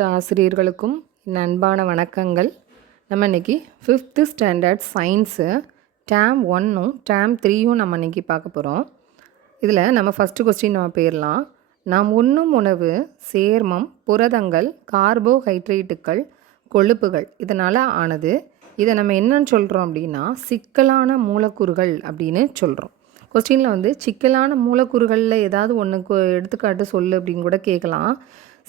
அனைத்து ஆசிரியர்களுக்கும் என் அன்பான வணக்கங்கள். நம்ம இன்றைக்கி 5th ஸ்டாண்டர்ட் சயின்ஸு டேம் 1ம் டேம் 3யும் நம்ம இன்றைக்கி பார்க்க போகிறோம். இதில் நம்ம ஃபஸ்ட்டு கொஸ்டின் நம்ம போயிடலாம். நாம் உண்ணும் உணவு சேர்மம், புரதங்கள், கார்போஹைட்ரேட்டுகள், கொழுப்புகள் இதனால் ஆனது. இதை நம்ம என்னன்னு சொல்கிறோம் அப்படின்னா சிக்கலான மூலக்கூறுகள் அப்படின்னு சொல்கிறோம். கொஸ்டினில் சிக்கலான மூலக்கூறுகளில் ஏதாவது ஒன்றுக்கு எடுத்துக்காட்டு சொல்லு அப்படின்னு கூட கேட்கலாம்.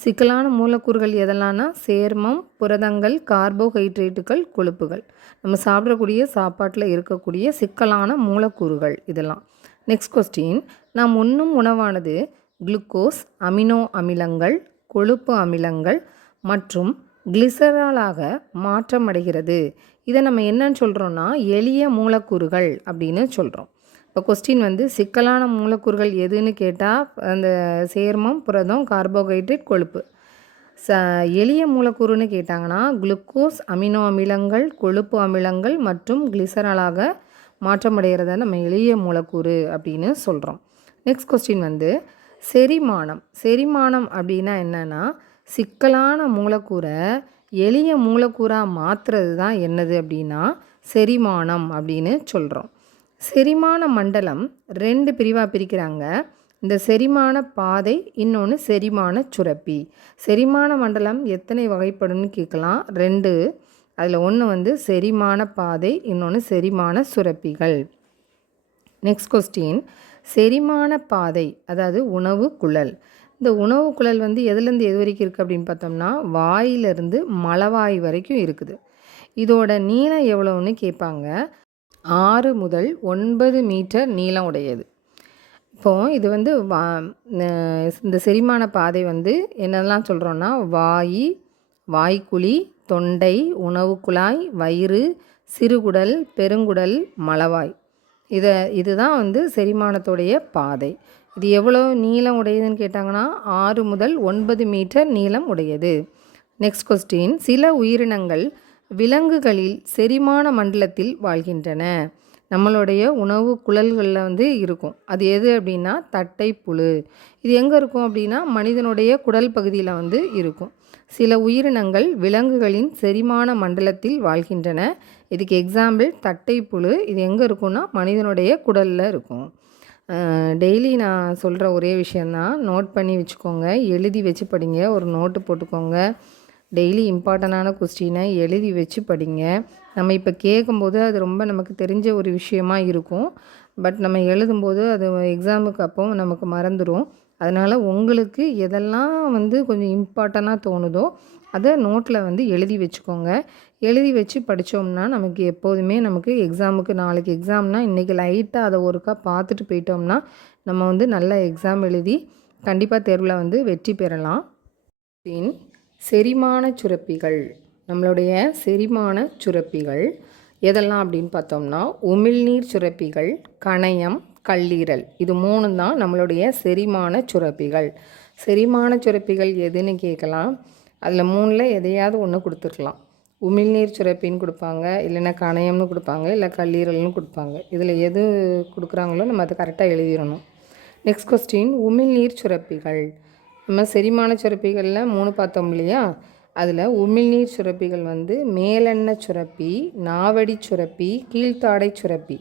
சிக்கலான மூலக்கூறுகள் எதெல்லாம்னா சேர்மம், புரதங்கள், கார்போஹைட்ரேட்டுகள், கொழுப்புகள். நம்ம சாப்பிடக்கூடிய சாப்பாட்டில் இருக்கக்கூடிய சிக்கலான மூலக்கூறுகள் இதெல்லாம். நெக்ஸ்ட் கொஸ்டின், நாம் உண்ணும் உணவானது குளுக்கோஸ், அமினோ அமிலங்கள், கொழுப்பு அமிலங்கள் மற்றும் கிளிசராலாக மாற்றமடைகிறது. இதை நம்ம என்னன்னு சொல்கிறோன்னா எளிய மூலக்கூறுகள் அப்படின்னு சொல்கிறோம். இப்போ கொஸ்டின் சிக்கலான மூலக்கூறுகள் எதுன்னு கேட்டால் அந்த சேர்மம், புரதம், கார்போஹைட்ரேட், கொழுப்பு. எளிய மூலக்கூறுன்னு கேட்டாங்கன்னா குளுக்கோஸ், அமினோ அமிலங்கள், கொழுப்பு அமிலங்கள் மற்றும் கிளிசராலாக மாற்றமடைகிறத நம்ம எளிய மூலக்கூறு அப்படின்னு சொல்கிறோம். நெக்ஸ்ட் கொஸ்டின் செரிமானம். செரிமானம் அப்படின்னா என்னென்னா சிக்கலான மூலக்கூறை எளிய மூலக்கூறாக மாற்றுறது தான் என்னது அப்படின்னா செரிமானம் அப்படின்னு சொல்கிறோம். செரிமான மண்டலம் 2 பிரிவாக பிரிக்கிறாங்க. இந்த செரிமான பாதை, இன்னொன்று செரிமான சுரப்பி. செரிமான மண்டலம் எத்தனை வகைப்படும்னு கேட்கலாம். 2. அதில் ஒன்று செரிமான பாதை, இன்னொன்று செரிமான சுரப்பிகள். நெக்ஸ்ட் கொஸ்டின், செரிமான பாதை அதாவது உணவு குழல். இந்த உணவு குழல் எதுலேருந்து எது வரைக்கும் இருக்குது அப்படின்னு பார்த்தோம்னா வாயிலிருந்து மலவாய் வரைக்கும் இருக்குது. இதோட நீளம் எவ்வளோன்னு கேட்பாங்க. 6 முதல் 9 மீட்டர் நீளம் உடையது. இப்போது இது இந்த செரிமான பாதை என்னெல்லாம் சொல்கிறோன்னா வாய்க்குழி, தொண்டை, உணவு குழாய், வயிறு, சிறுகுடல், பெருங்குடல், மலவாய். இதுதான் செரிமானத்துடைய பாதை. இது எவ்வளோ நீளம் உடையதுன்னு கேட்டாங்கன்னா 6 முதல் 9 மீட்டர் நீளம் உடையது. நெக்ஸ்ட் கொஸ்டின், சில உயிரினங்கள் விலங்குகளில் செரிமான மண்டலத்தில் வாழ்கின்றன. நம்மளுடைய உணவு குழல்களில் இருக்கும். அது எது அப்படின்னா தட்டைப்புழு. இது எங்கே இருக்கும் அப்படின்னா மனிதனுடைய குடல் பகுதியில் இருக்கும். சில உயிரினங்கள் விலங்குகளின் செரிமான மண்டலத்தில் வாழ்கின்றன. இதுக்கு எக்ஸாம்பிள் தட்டைப்புழு. இது எங்கே இருக்கும்னா மனிதனுடைய குடலில் இருக்கும். டெய்லி நான் சொல்கிற ஒரே விஷயந்தான், நோட் பண்ணி வச்சுக்கோங்க, எழுதி வச்சு படிங்க, ஒரு நோட்டு போட்டுக்கோங்க. டெய்லி இம்பார்ட்டண்டான கொஸ்டினை எழுதி வச்சு படிங்க. நம்ம இப்போ கேட்கும்போது அது ரொம்ப நமக்கு தெரிஞ்ச ஒரு விஷயமா இருக்கும். பட் நம்ம எழுதும்போது அது எக்ஸாமுக்கு அப்போ நமக்கு மறந்துடும். அதனால் உங்களுக்கு எதெல்லாம் கொஞ்சம் இம்பார்ட்டண்ட்டாக தோணுதோ அதை நோட்டில் எழுதி வச்சுக்கோங்க. எழுதி வச்சு படித்தோம்னா நமக்கு எப்போதுமே நமக்கு எக்ஸாமுக்கு நாளைக்கு எக்ஸாம்னால் இன்றைக்கி லைட்டாக அதை ஒருக்கா பார்த்துட்டு போயிட்டோம்னா நம்ம நல்ல எக்ஸாம் எழுதி கண்டிப்பாக தேர்வில் வெற்றி பெறலாம். செரிமான சுரப்பிகள். நம்மளுடைய செரிமான சுரப்பிகள் எதெல்லாம் அப்படின்னு பார்த்தோம்னா உமிழ்நீர் சுரப்பிகள், கணையம், கல்லீரல். இது 3 தான் நம்மளுடைய செரிமான சுரப்பிகள். செரிமான சுரப்பிகள் எதுன்னு கேட்கலாம். அதில் 3ல் எதையாவது ஒன்று கொடுத்துருக்கலாம். உமிழ்நீர் சுரப்பின்னு கொடுப்பாங்க, இல்லைன்னா கணையம்னு கொடுப்பாங்க, இல்லை கல்லீரல்னு கொடுப்பாங்க. இதில் எது கொடுக்குறாங்களோ நம்ம அதை கரெக்டாக எழுதிடணும். நெக்ஸ்ட் கொஸ்டின், உமிழ்நீர் சுரப்பிகள். நம்ம செரிமான சுரப்பிகளில் 3 பார்த்தோம் இல்லையா. அதில் உமிழ்நீர் சுரப்பிகள் மேலெண்ண சுரப்பி, நாவடி சுரப்பி, கீழ்த்தாடை சுரப்பி.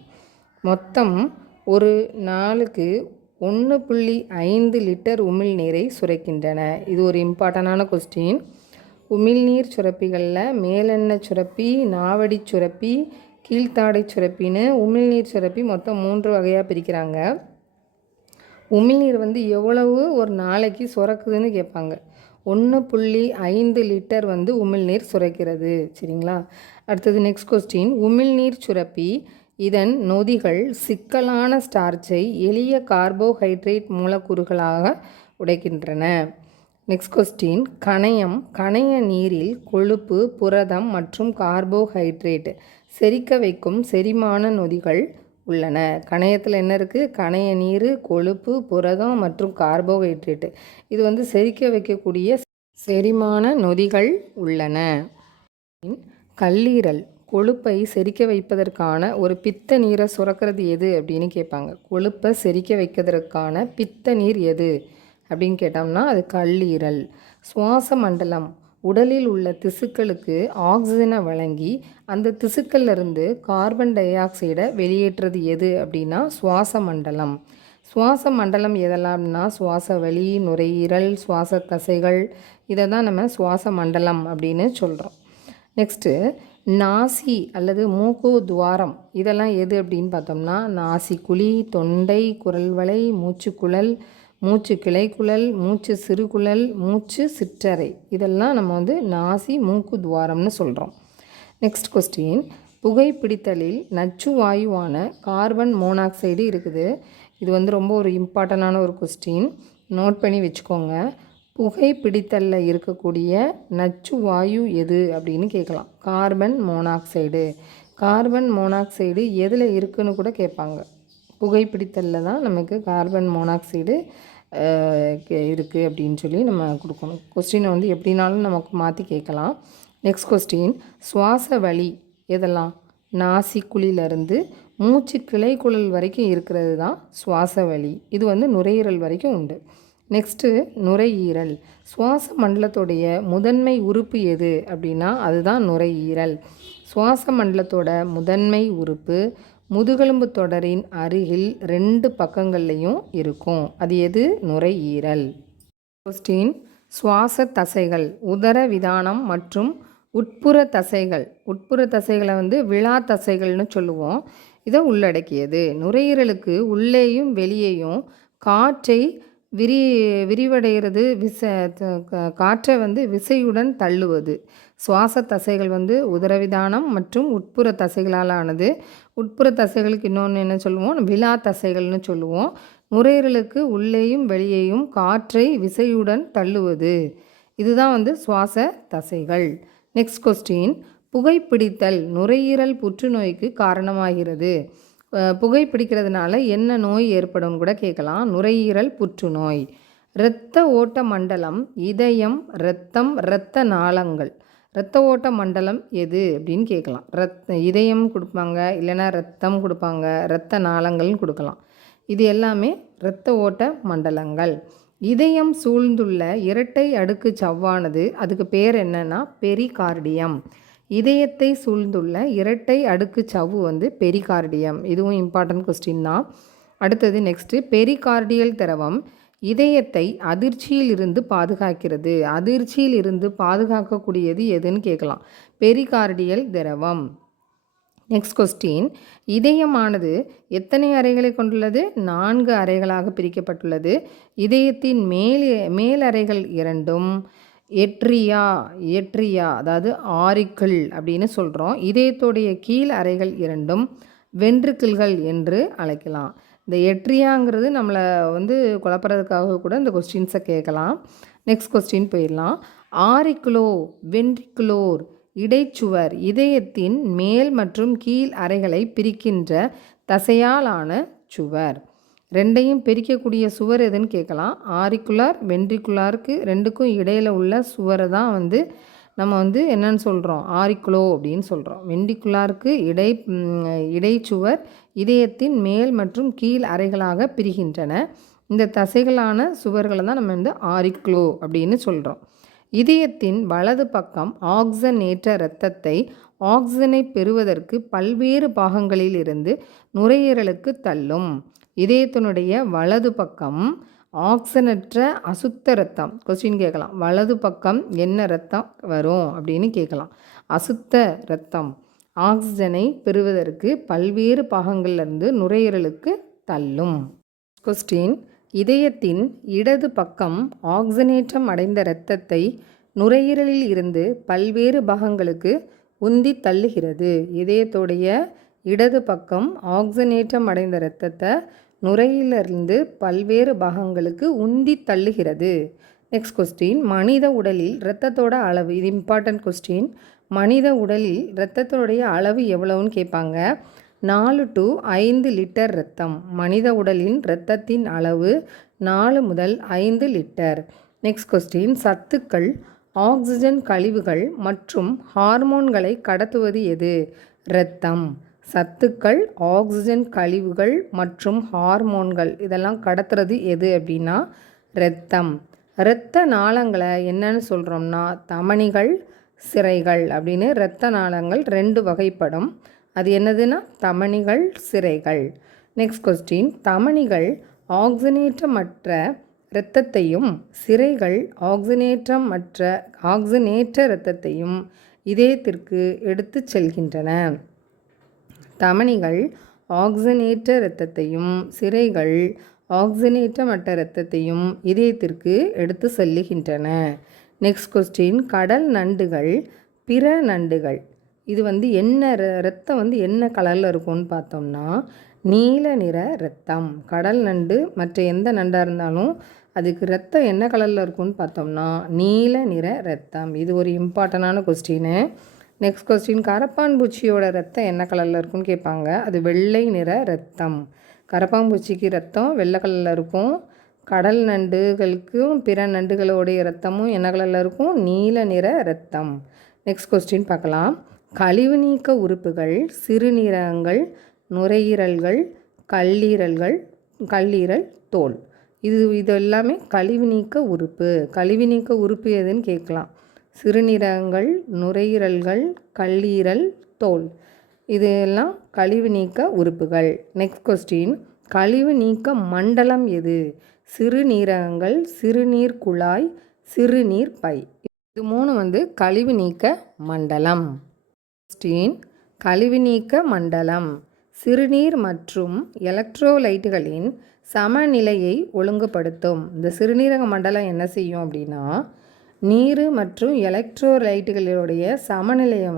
மொத்தம் ஒரு நாளுக்கு 1.5 லிட்டர் உமிழ்நீரை சுரக்கின்றன. இது ஒரு இம்பார்ட்டண்டான கொஸ்டின். உமிழ்நீர் சுரப்பிகளில் மேலெண்ண சுரப்பி, நாவடி சுரப்பி, கீழ்த்தாடை சுரப்பின்னு உமிழ்நீர் சுரப்பி மொத்தம் 3 வகையாக பிரிக்கிறாங்க. உமிழ்நீர் எவ்வளவு ஒரு நாளைக்கு சுரக்குதுன்னு கேட்பாங்க. 1.5 லிட்டர் உமிழ்நீர் சுரக்கிறது. சரிங்களா. அடுத்தது நெக்ஸ்ட் கொஸ்டின், உமிழ்நீர் சுரப்பி இதன் நொதிகள் சிக்கலான ஸ்டார்ச்சை எளிய கார்போஹைட்ரேட் மூலக்கூறுகளாக உடைக்கின்றன. நெக்ஸ்ட் கொஸ்டின், கணையம். கணைய நீரில் கொழுப்பு, புரதம் மற்றும் கார்போஹைட்ரேட் செரிக்க வைக்கும் செரிமான நொதிகள் உள்ளன. கணையத்தில் என்ன இருக்குது? கணைய நீர், கொழுப்பு, புரதம் மற்றும் கார்போஹைட்ரேட்டு. இது செரிக்க வைக்கக்கூடிய செரிமான நொதிகள் உள்ளன. கல்லீரல். கொழுப்பை செரிக்க வைப்பதற்கான ஒரு பித்த நீரை சுரக்கிறது எது அப்படின்னு கேட்பாங்க. கொழுப்பை செரிக்க வைக்கிறதுக்கான பித்த நீர் எது அப்படின்னு கேட்டோம்னா அது கல்லீரல். சுவாச மண்டலம். உடலில் உள்ள திசுக்களுக்கு ஆக்சிஜனை வழங்கி அந்த திசுக்கள்லேருந்து கார்பன் டை ஆக்சைடை வெளியேற்றுறது எது அப்படின்னா சுவாச மண்டலம். சுவாச மண்டலம் எதெல்லாம்னா சுவாச வழி, நுரையீரல், சுவாச தசைகள், இதை தான் நம்ம சுவாச மண்டலம் அப்படின்னு சொல்கிறோம். நெக்ஸ்ட்டு நாசி அல்லது மூக்கு துவாரம் இதெல்லாம் எது அப்படின்னு பார்த்தோம்னா நாசி குழி, தொண்டை, குரல்வளை, மூச்சுக்குழல், மூச்சு கிளைக்குழல், மூச்சு சிறுகுழல், மூச்சு சிற்றறை, இதெல்லாம் நம்ம நாசி மூக்கு துவாரம்னு சொல்கிறோம். நெக்ஸ்ட் கொஸ்டின், புகைப்பிடித்தலில் நச்சு வாயுவான கார்பன் மோனாக்சைடு இருக்குது. இது ரொம்ப ஒரு இம்பார்ட்டண்டான ஒரு கொஸ்டின், நோட் பண்ணி வச்சுக்கோங்க. புகைப்பிடித்தலில் இருக்கக்கூடிய நச்சு வாயு எது அப்படின்னு கேட்கலாம். Carbon monoxide. கார்பன் மோனாக்சைடு எதில் இருக்குதுன்னு கூட கேட்பாங்க. புகைப்பிடித்தலில் தான் நமக்கு கார்பன் மோனாக்சைடு இருக்குது அப்படின்னு சொல்லி நம்ம கொடுக்கணும். கொஸ்டினை எப்படினாலும் நமக்கு மாற்றி கேட்கலாம். நெக்ஸ்ட் கொஸ்டின், சுவாச வழி எதெல்லாம்? நாசிக்குழியிலேருந்து மூச்சு கிளைக்குழல் வரைக்கும் இருக்கிறது தான் சுவாச வழி. இது நுரையீரல் வரைக்கும் உண்டு. நெக்ஸ்ட்டு நுரையீரல். சுவாச மண்டலத்துடைய முதன்மை உறுப்பு எது அப்படின்னா அதுதான் நுரையீரல். சுவாச மண்டலத்தோட முதன்மை உறுப்பு முதுகெலும்பு தொடரின் அருகில் 2 பக்கங்கள்லையும் இருக்கும். அது எது? நுரையீரல். கொஸ்டின், சுவாச தசைகள் உதர விதானம் மற்றும் உட்புற தசைகள். உட்புற தசைகளை விழா தசைகள்னு சொல்லுவோம். இதை உள்ளடக்கியது. நுரையீரலுக்கு உள்ளேயும் வெளியேயும் காற்றை விரிவடைகிறது, காற்றை விசையுடன் தள்ளுவது. சுவாச தசைகள் உதரவிதானம் மற்றும் உட்புற தசைகளால் ஆனது. உட்புற தசைகளுக்கு இன்னொன்று என்ன சொல்லுவோம்? விலா தசைகள்னு சொல்லுவோம். நுரையீரலுக்கு உள்ளேயும் வெளியேயும் காற்றை விசையுடன் தள்ளுவது. இதுதான் சுவாச தசைகள். நெக்ஸ்ட் கொஸ்டின், புகைப்பிடித்தல் நுரையீரல் புற்றுநோய்க்கு காரணமாகிறது. புகைப்பிடிக்கிறதுனால என்ன நோய் ஏற்படும் கூட கேட்கலாம். நுரையீரல் புற்றுநோய். இரத்த ஓட்ட மண்டலம், இதயம், இரத்தம், இரத்த நாளங்கள். இரத்த ஓட்ட மண்டலம் எது அப்படின்னு கேட்கலாம். இதயம் கொடுப்பாங்க, இல்லைன்னா இரத்தம் கொடுப்பாங்க, இரத்த நாளங்கள்னு கொடுக்கலாம். இது எல்லாமே இரத்த ஓட்ட மண்டலங்கள். இதயம் சூழ்ந்துள்ள இரட்டை அடுக்கு சவ்வானது, அதுக்கு பேர் என்னன்னா பெரிகார்டியம். இதயத்தை சூழ்ந்துள்ள இரட்டை அடுக்கு சவ்வு பெரிகார்டியம். இதுவும் இம்பார்ட்டன்ட் கொஸ்டின் தான். அடுத்தது நெக்ஸ்ட்டு, பெரிகார்டியல் திரவம் இதயத்தை அதிர்ச்சியில் இருந்து பாதுகாக்கிறது. அதிர்ச்சியில் இருந்து பாதுகாக்கக்கூடியது எதுன்னு கேட்கலாம். பெரிகார்டியல் திரவம். நெக்ஸ்ட் கொஸ்டின், இதயமானது எத்தனை அறைகளை கொண்டுள்ளது? 4 அறைகளாக பிரிக்கப்பட்டுள்ளது. இதயத்தின் மேல் அறைகள் 2ம் எட்ரியா அதாவது ஆரிக்கிள் அப்படின்னு சொல்கிறோம். இதயத்துடைய கீழ் அறைகள் 2ம் வென்ட்ரிக்கிள்கள் என்று அழைக்கலாம். இந்த எட்ரியாங்கிறது நம்மளை குழப்பறதுக்காக கூட இந்த கொஸ்டின்ஸை கேட்கலாம். நெக்ஸ்ட் கொஸ்டின் போயிடலாம். ஆரிக்குலோ வென்ட்ரிகுலோர் இடைச்சுவர் இதயத்தின் மேல் மற்றும் கீழ் அறைகளை பிரிக்கின்ற தசையாலான சுவர். 2ஐயும் பிரிக்கக்கூடிய சுவர் எதுன்னு கேட்கலாம். ஆரிக்குலார் வென்ட்ரிகுலாருக்கு 2க்கும் இடையில் உள்ள சுவரை தான் நம்ம என்னன்னு சொல்கிறோம்? ஆரிக்குலோ அப்படின்னு சொல்கிறோம். வென்ட்ரிகுலாருக்கு இடைச்சுவர் இதயத்தின் மேல் மற்றும் கீழ் அறைகளாக பிரிகின்றன. இந்த தசைகளான சுவர்களை தான் நம்ம ஆரிக்குலோ அப்படின்னு சொல்கிறோம். இதயத்தின் வலது பக்கம் ஆக்சிஜனேற்ற இரத்தத்தை ஆக்சிஜனை பெறுவதற்கு பல்வேறு பாகங்களில் இருந்து நுரையீரலுக்கு தள்ளும். இதயத்தினுடைய வலது பக்கம் ஆக்சிஜனற்ற அசுத்த இரத்தம். கொஸ்டின் கேட்கலாம். வலது பக்கம் என்ன இரத்தம் வரும் அப்படின்னு கேட்கலாம். அசுத்த இரத்தம் ஆக்சிஜனை பெறுவதற்கு பல்வேறு பாகங்களிலிருந்து நுரையீரலுக்கு தள்ளும். கொஸ்டின், இதயத்தின் இடது பக்கம் ஆக்சிஜனேற்றம் அடைந்த இரத்தத்தை நுரையீரலில் இருந்து பல்வேறு பாகங்களுக்கு உந்தி தள்ளுகிறது. இதயத்துடைய இடது பக்கம் ஆக்சிஜனேற்றம் அடைந்த இரத்தத்தை நுரையிலிருந்து பல்வேறு பாகங்களுக்கு உந்தி தள்ளுகிறது. நெக்ஸ்ட் கொஸ்டின், மனித உடலில் இரத்தத்தோட அளவு. இது இம்பார்ட்டன்ட் கொஸ்டின். மனித உடலில் இரத்தத்தோடைய அளவு எவ்வளவுன்னு கேட்பாங்க. 4 to 5 லிட்டர் இரத்தம். மனித உடலின் இரத்தத்தின் அளவு 4 முதல் 5 லிட்டர். நெக்ஸ்ட் கொஸ்டின், சத்துக்கள், ஆக்சிஜன் கழிவுகள் மற்றும் ஹார்மோன்களை கடத்துவது எது? இரத்தம். சத்துக்கள், ஆக்சிஜன் கழிவுகள் மற்றும் ஹார்மோன்கள் இதெல்லாம் கடத்துறது எது அப்படின்னா இரத்தம். இரத்த நாளங்களை என்னன்னு சொல்கிறோம்னா தமனிகள், சிரைகள் அப்படின்னு இரத்த நாளங்கள் 2 வகைப்படும். அது என்னதுன்னா தமனிகள், சிரைகள். நெக்ஸ்ட் கொஸ்டின், தமனிகள் ஆக்சினேற்றமற்ற இரத்தத்தையும் சிரைகள் ஆக்சினேற்ற இரத்தத்தையும் இதயத்திற்கு எடுத்து செல்கின்றன. தமனிகள் ஆக்சினேற்ற இரத்தத்தையும் சிரைகள் ஆக்சினேற்றமற்ற இரத்தத்தையும் இதயத்திற்கு எடுத்து செல்லுகின்றன. நெக்ஸ்ட் கொஸ்டின், கடல் நண்டுகள், பிற நண்டுகள் இது என்ன இரத்தம் என்ன கலரில் இருக்கும்னு பார்த்தோம்னா நீல நிற இரத்தம். கடல் நண்டு மற்ற எந்த நண்டாக இருந்தாலும் அதுக்கு இரத்தம் என்ன கலரில் இருக்கும்னு பார்த்தோம்னா நீல நிற இரத்தம். இது ஒரு இம்பார்ட்டண்டான கொஸ்டின். நெக்ஸ்ட் கொஸ்டின், கரப்பான்பூச்சியோட ரத்தம் என்ன கலரில் இருக்குன்னு கேட்பாங்க. அது வெள்ளை நிற ரத்தம். கரப்பான்பூச்சிக்கு ரத்தம் வெள்ளை கலரில் இருக்கும். கடல் நண்டுகளுக்கும் பிற நண்டுகளுடைய ரத்தமும் என்ன கலரில் இருக்கும்? நீல நிற ரத்தம். நெக்ஸ்ட் கொஸ்டின் பார்க்கலாம். கழிவு நீக்க உறுப்புகள் சிறுநீரகங்கள், நுரையீரல்கள், கல்லீரல், தோல். இது எல்லாமே கழிவு நீக்க உறுப்பு. கழிவு நீக்க உறுப்பு எதுன்னு கேட்கலாம். சிறுநீரகங்கள், நுரையீரல்கள், கல்லீரல், தோல் இது எல்லாம் கழிவு நீக்க உறுப்புகள். நெக்ஸ்ட் கொஸ்டின், கழிவு நீக்க மண்டலம் எது? சிறுநீரகங்கள், சிறுநீர் குழாய், சிறுநீர் பை. இது 3 கழிவு நீக்க மண்டலம். கொஸ்டின், கழிவு நீக்க மண்டலம் சிறுநீர் மற்றும் எலக்ட்ரோலைட்டுகளின் சமநிலையை ஒழுங்குபடுத்தும். இந்த சிறுநீரக மண்டலம் என்ன செய்யும் அப்படின்னா நீர் மற்றும் எலக்ட்ரோலைட்டுகளுடைய சமநிலையை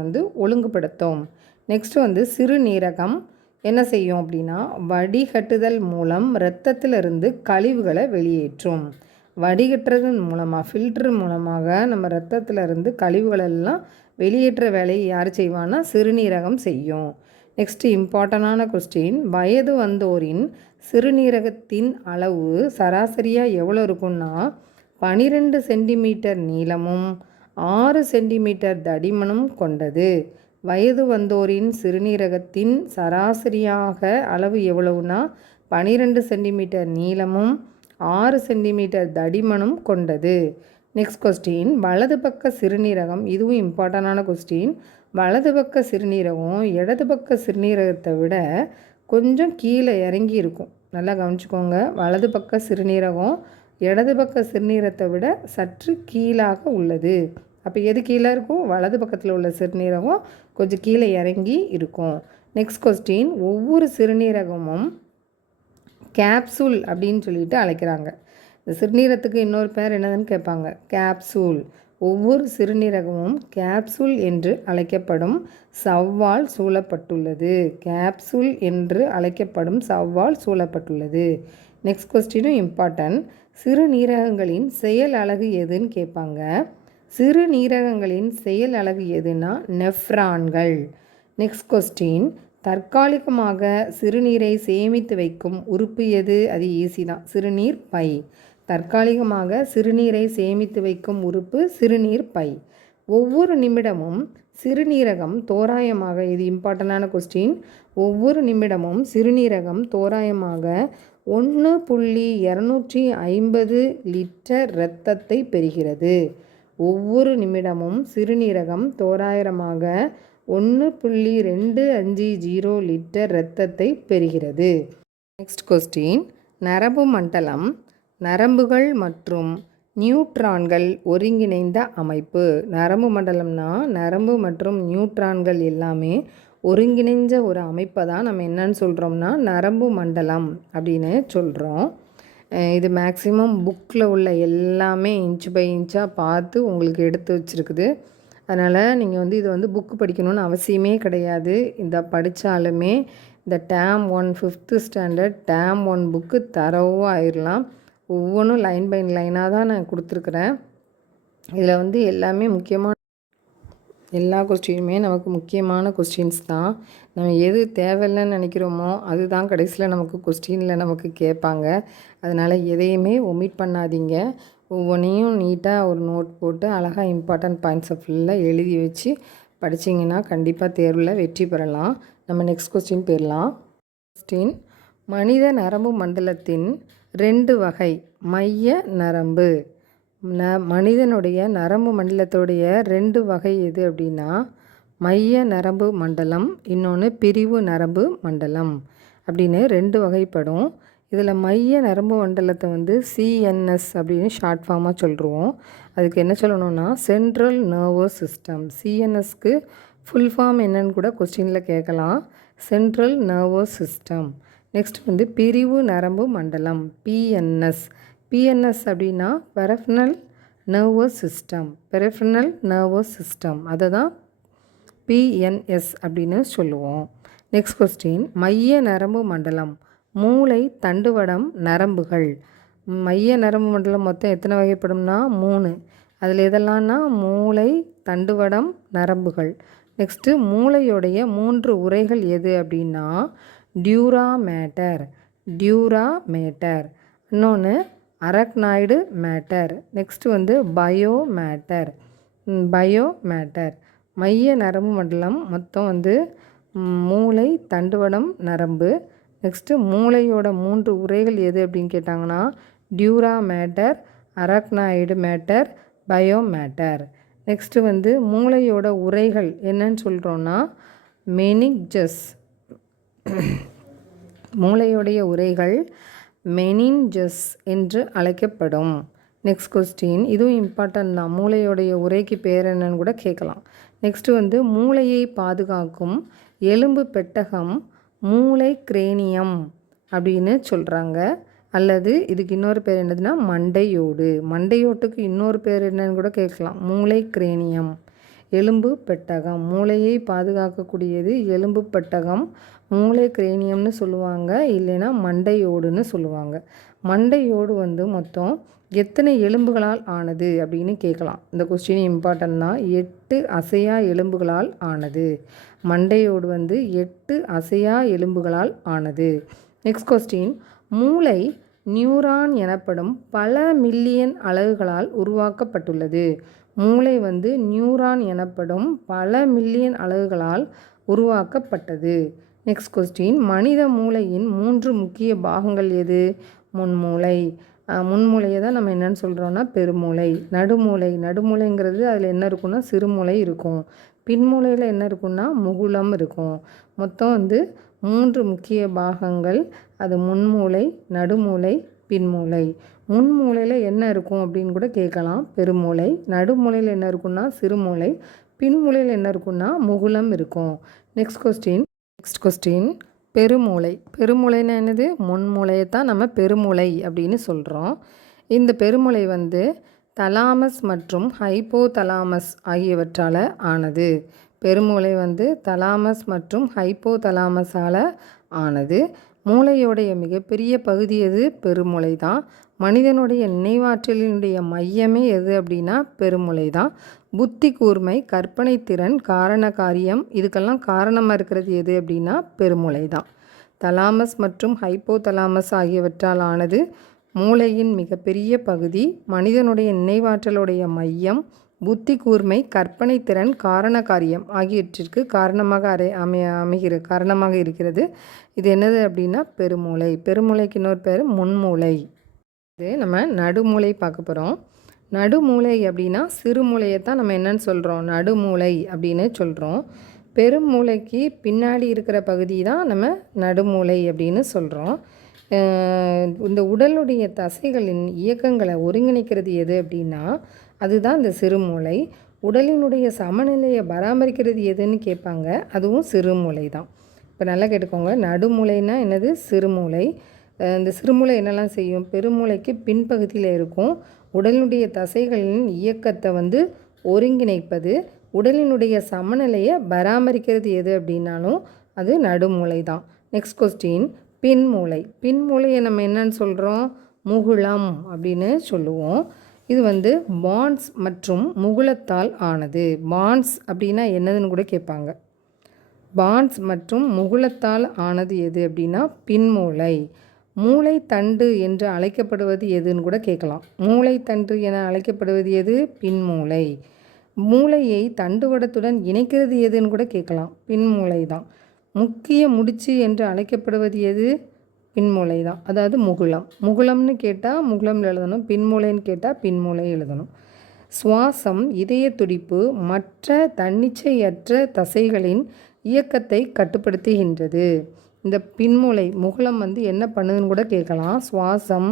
ஒழுங்குபடுத்தும். நெக்ஸ்ட் சிறுநீரகம் என்ன செய்யும் அப்படின்னா வடிகட்டுதல் மூலம் இரத்தத்திலிருந்து கழிவுகளை வெளியேற்றும். வடிகட்டுறதன் மூலமாக ஃபில்டர் மூலமாக நம்ம இரத்தத்திலிருந்து கழிவுகளெல்லாம் வெளியேற்ற வேலையை யார் செய்வான்னா சிறுநீரகம் செய்யும். நெக்ஸ்ட் இம்பார்ட்டண்டான கொஸ்டின், வயது வந்தோரின் சிறுநீரகத்தின் அளவு சராசரியாக எவ்வளோ இருக்குன்னா 12 சென்டிமீட்டர் நீளமும் 6 சென்டிமீட்டர் தடிமனும் கொண்டது. வயது வந்தோரின் சிறுநீரகத்தின் சராசரியாக அளவு எவ்வளவுனா 12 சென்டிமீட்டர் நீளமும் 6 சென்டிமீட்டர் தடிமனும் கொண்டது. நெக்ஸ்ட் கொஸ்டின், வலது பக்க சிறுநீரகம் இதுவும் இம்பார்ட்டண்டான கொஸ்டின். வலது பக்க சிறுநீரகம் இடது பக்க சிறுநீரகத்தை விட கொஞ்சம் கீழே இறங்கி இருக்கும். நல்லா கவனிச்சுக்கோங்க. வலது பக்க சிறுநீரகம் இடது பக்க சிறுநீரகத்தை விட சற்று கீழாக உள்ளது. அப்போ எது கீழே இருக்கும்? வலது பக்கத்தில் உள்ள சிறுநீரகம் கொஞ்சம் கீழே இறங்கி இருக்கும். நெக்ஸ்ட் கொஸ்டின், ஒவ்வொரு சிறுநீரகமும் கேப்சூல் அப்படின்னு சொல்லிட்டு அழைக்கிறாங்க. இந்த சிறுநீரகத்துக்கு இன்னொரு பேர் என்னதுன்னு கேட்பாங்க, கேப்சூல். ஒவ்வொரு சிறுநீரகமும் கேப்சூல் என்று அழைக்கப்படும் சவ்வால் சூழப்பட்டுள்ளது. கேப்சூல் என்று அழைக்கப்படும் சவ்வால் சூழப்பட்டுள்ளது. Next கொஸ்டினும் important. சிறுநீரகங்களின் செயல் அலகு எதுன்னு கேட்பாங்க. சிறுநீரகங்களின் செயல் அலகு எதுனா நெஃப்ரான்கள். நெக்ஸ்ட் கொஸ்டின், தற்காலிகமாக சிறுநீரை சேமித்து வைக்கும் உறுப்பு எது? அது ஈஸி தான், சிறுநீர் பை. தற்காலிகமாக சிறுநீரை சேமித்து வைக்கும் உறுப்பு சிறுநீர் பை. ஒவ்வொரு நிமிடமும் சிறுநீரகம் தோராயமாக, இது இம்பார்ட்டண்டான கொஸ்டின், ஒவ்வொரு நிமிடமும் சிறுநீரகம் தோராயமாக 1.250 லிட்டர் இரத்தத்தை பெறுகிறது. ஒவ்வொரு நிமிடமும் சிறுநீரகம் தோராயமாக 1.250 லிட்டர் இரத்தத்தை பெறுகிறது. நெக்ஸ்ட் கொஸ்டின், நரம்பு மண்டலம் நரம்புகள் மற்றும் நியூட்ரான்கள் ஒருங்கிணைந்த அமைப்பு. நரம்பு மண்டலம்னா நரம்பு மற்றும் நியூட்ரான்கள் எல்லாமே ஒருங்கிணைஞ்ச ஒரு அமைப்பை தான் நம்ம என்னன்னு சொல்கிறோம்னா நரம்பு மண்டலம் அப்படின்னு சொல்கிறோம். இது மேக்ஸிமம் புக்கில் உள்ள எல்லாமே இன்ச் பை இன்ச்சாக பார்த்து உங்களுக்கு எடுத்து வச்சுருக்குது. அதனால் நீங்கள் இது புக்கு படிக்கணும்னு அவசியமே கிடையாது. இந்த படித்தாலுமே இந்த term 1 5th standard term 1 book தரவாக ஆயிடலாம். ஒவ்வொன்றும் லைன் பை லைனாக தான் நான் கொடுத்துருக்குறேன். இதில் எல்லாமே முக்கியமான எல்லா கொஸ்டினுமே நமக்கு முக்கியமான கொஸ்டின்ஸ் தான். நம்ம எது தேவையில்லைன்னு நினைக்கிறோமோ அதுதான் கடைசியில் நமக்கு கொஸ்டினில் நமக்கு கேட்பாங்க. அதனால் எதையுமே ஒமிட் பண்ணாதீங்க. ஒவ்வொன்றையும் நீட்டாக ஒரு நோட் போட்டு அழகாக இம்பார்ட்டன்ட் பாயிண்ட்ஸை ஃபுல்லாக எழுதி வச்சு படிச்சிங்கன்னா கண்டிப்பாக தேர்வில் வெற்றி பெறலாம். நம்ம நெக்ஸ்ட் கொஸ்டின் போயிடலாம். கொஸ்டின், மனித நரம்பு மண்டலத்தின் 2 வகை மைய நரம்பு. மனிதனுடைய நரம்பு மண்டலத்துடைய 2 வகை எது அப்படின்னா, மைய நரம்பு மண்டலம், இன்னொன்று பிரிவு நரம்பு மண்டலம் அப்படின்னு 2 வகைப்படும். இதில் மைய நரம்பு மண்டலத்தை வந்து சிஎன்எஸ் அப்படின்னு ஷார்ட் ஃபார்மாக சொல்லுவோம். அதுக்கு என்ன சொல்லணும்னா சென்ட்ரல் நர்வஸ் சிஸ்டம். சிஎன்எஸ்க்கு ஃபுல் ஃபார்ம் என்னன்னு கூட கொஸ்டினில் கேட்கலாம். Central nervous system. நெக்ஸ்ட் வந்து பிரிவு நரம்பு மண்டலம் பிஎன்எஸ். பிஎன்எஸ் அப்படின்னா peripheral nervous system. Peripheral nervous system அதை தான் பிஎன்எஸ் அப்படின்னு சொல்லுவோம். நெக்ஸ்ட் கொஸ்டின், மைய நரம்பு மண்டலம் மூளை தண்டுவடம் நரம்புகள். மைய நரம்பு மண்டலம் மொத்தம் எத்தனை வகைப்படும்னா 3. அதில் எதெல்லாம்னா மூளை தண்டுவடம் நரம்புகள். நெக்ஸ்ட்டு மூளையோடைய 3 உறைகள் எது அப்படின்னா டியூரா மேட்டர், டியூரா மேட்டர், இன்னொன்று அரக்னாய்டு மேட்டர், நெக்ஸ்ட்டு வந்து பயோ மேட்டர், பயோ மேட்டர். மைய நரம்பு மண்டலம் மொத்தம் வந்து மூளை தண்டுவடம் நரம்பு. நெக்ஸ்ட்டு மூளையோட 3 உறைகள் எது அப்படின்னு கேட்டாங்கன்னா டியூரா matter, arachnoid matter, bio matter. Next வந்து மூளையோட உறைகள் என்னன்னு சொல்கிறோன்னா மெனிஞ்சஸ். மூளையோடைய உறைகள் மெனிஞ்சஸ் என்று அழைக்கப்படும். நெக்ஸ்ட் கொஸ்டின், இதுவும் இம்பார்ட்டன்ட் தான். மூளையோடைய உறைக்கு பேர் என்னன்னு கூட கேட்கலாம். நெக்ஸ்ட்டு வந்து மூளையை பாதுகாக்கும் எலும்பு பெட்டகம் மூளை கிரேனியம் அப்படின்னு சொல்கிறாங்க. அல்லது இதுக்கு இன்னொரு பேர் என்னதுன்னா மண்டையோடு. மண்டையோட்டுக்கு இன்னொரு பேர் என்னன்னு கூட கேட்கலாம். மூளை கிரேனியம், எலும்பு பெட்டகம். மூளையை பாதுகாக்கக்கூடியது எலும்பு பெட்டகம், மூளை கிரேனியம்னு சொல்லுவாங்க, இல்லைன்னா மண்டையோடுன்னு சொல்லுவாங்க. மண்டையோடு வந்து மொத்தம் எத்தனை எலும்புகளால் ஆனது அப்படின்னு கேட்கலாம். இந்த கொஸ்டின் இம்பார்ட்டன்ட் தான். 8 அசையா எலும்புகளால் ஆனது. மண்டையோடு வந்து 8 அசையா எலும்புகளால் ஆனது. நெக்ஸ்ட் கொஸ்டின், மூளை நியூரான் எனப்படும் பல மில்லியன் அலகுகளால் உருவாக்கப்பட்டுள்ளது. மூளை வந்து நியூரான் எனப்படும் பல மில்லியன் அலகுகளால் உருவாக்கப்பட்டது. நெக்ஸ்ட் கொஸ்டின், மனித மூளையின் 3 முக்கிய பாகங்கள் எது? முன்மூளை. முன்மூளையை தான் நம்ம என்னென்னு சொல்கிறோன்னா பெருமூளை. நடுமூளை, நடுமூளைங்கிறது அதில் என்ன இருக்குன்னா சிறுமூளை இருக்கும். பின்மூளையில் என்ன இருக்குன்னா முகுளம் இருக்கும். மொத்தம் வந்து 3 முக்கிய பாகங்கள். அது முன்மூளை, நடுமூளை, பின்மூளை. முன்மூளையில் என்ன இருக்கும் அப்படின்னு கூட கேட்கலாம், பெருமூளை. நடுமூளையில் என்ன இருக்குன்னா சிறுமூளை, பின்மூளையில் என்ன இருக்குன்னா முகுளம் இருக்கும். நெக்ஸ்ட் கொஸ்டின், பெருமூளை. பெருமூளைன்னா என்னது? முன்மூளையை தான் நம்ம பெருமூளை அப்படின்னு சொல்கிறோம். இந்த பெருமூளை வந்து தலாமஸ் மற்றும் ஹைப்போதலாமஸ் ஆகியவற்றால் ஆனது. பெருமூளை வந்து தலாமஸ் மற்றும் ஹைப்போதலாமஸால் ஆனது. மூளையோடைய மிகப்பெரிய பகுதி எது? பெருமூளை தான். மனிதனுடைய நினைவாற்றலினுடைய மையமே எது அப்படின்னா பெருமூளை தான். புத்தி கூர்மை, கற்பனை திறன், காரண காரியம் இதுக்கெல்லாம் காரணமாக இருக்கிறது எது அப்படின்னா பெருமூளை தான். தலாமஸ் மற்றும் ஹைப்போதலாமஸ் ஆகியவற்றால் ஆனது. மூளையின் மிகப்பெரிய பகுதி, மனிதனுடைய நினைவாற்றலுடைய மையம், புத்தி கூர்மை, கற்பனை திறன், காரண காரியம் ஆகியவற்றிற்கு காரணமாக இருக்கிறது. இது என்னது அப்படின்னா பெருமூளை. பெருமூளைக்கு இன்னொரு பேர் முன்மூளை. இது நம்ம நடுமூளை பார்க்க போகிறோம். நடுமூளை அப்படின்னா சிறுமூளையை தான் நம்ம என்னன்னு சொல்கிறோம்? நடுமூளை அப்படின்னு சொல்கிறோம். பெருமூளைக்கு பின்னாடி இருக்கிற பகுதி தான் நம்ம நடுமூளை அப்படின்னு சொல்கிறோம். இந்த உடலுடைய தசைகளின் இயக்கங்களை ஒருங்கிணைக்கிறது எது அப்படின்னா அதுதான் இந்த சிறுமூளை. உடலினுடைய சமநிலையை பராமரிக்கிறது எதுன்னு கேட்பாங்க, அதுவும் சிறுமூளை தான். இப்போ நல்லா கேட்டுக்கோங்க, நடுமூளைனா என்னது? சிறுமூளை. இந்த சிறுமூளை என்னெல்லாம் செய்யும்? பெருமூளைக்கு பின்பகுதியில் இருக்கும். உடலினுடைய தசைகளின் இயக்கத்தை வந்து ஒருங்கிணைப்பது, உடலினுடைய சமநிலையை பராமரிக்கிறது எது அப்படின்னாலும் அது நடுமூளை தான். Next question, பின்மூளை. பின்மூளையை நம்ம என்னன்னு சொல்கிறோம்? முகுளம் அப்படின்னு சொல்லுவோம். இது வந்து பான்ஸ் மற்றும் முகுளத்தால் ஆனது. பான்ஸ் அப்படின்னா என்னதுன்னு கூட கேட்பாங்க. பான்ஸ் மற்றும் முகுளத்தால் ஆனது எது அப்படின்னா பின்மூளை. மூளை தண்டு என்று அழைக்கப்படுவது எதுன்னு கூட கேட்கலாம். மூளை தண்டு என அழைக்கப்படுவது எது? பின்மூளை. மூளையை தண்டுவடத்துடன் இணைக்கிறது எதுன்னு கூட கேட்கலாம், பின்மூளை தான். முக்கிய முடிச்சு என்று அழைக்கப்படுவது எது? பின்மூளை தான், அதாவது முகுளம். முகுளம்னு கேட்டால் முகுளம்னு எழுதணும், பின்மூளைன்னு கேட்டால் பின்மூளை எழுதணும். சுவாசம் இதய துடிப்பு மற்ற தன்னிச்சையற்ற தசைகளின் இயக்கத்தை கட்டுப்படுத்துகின்றது. இந்த பின்மூளை முகுளம் வந்து என்ன பண்ணுதுன்னு கூட கேட்கலாம். சுவாசம்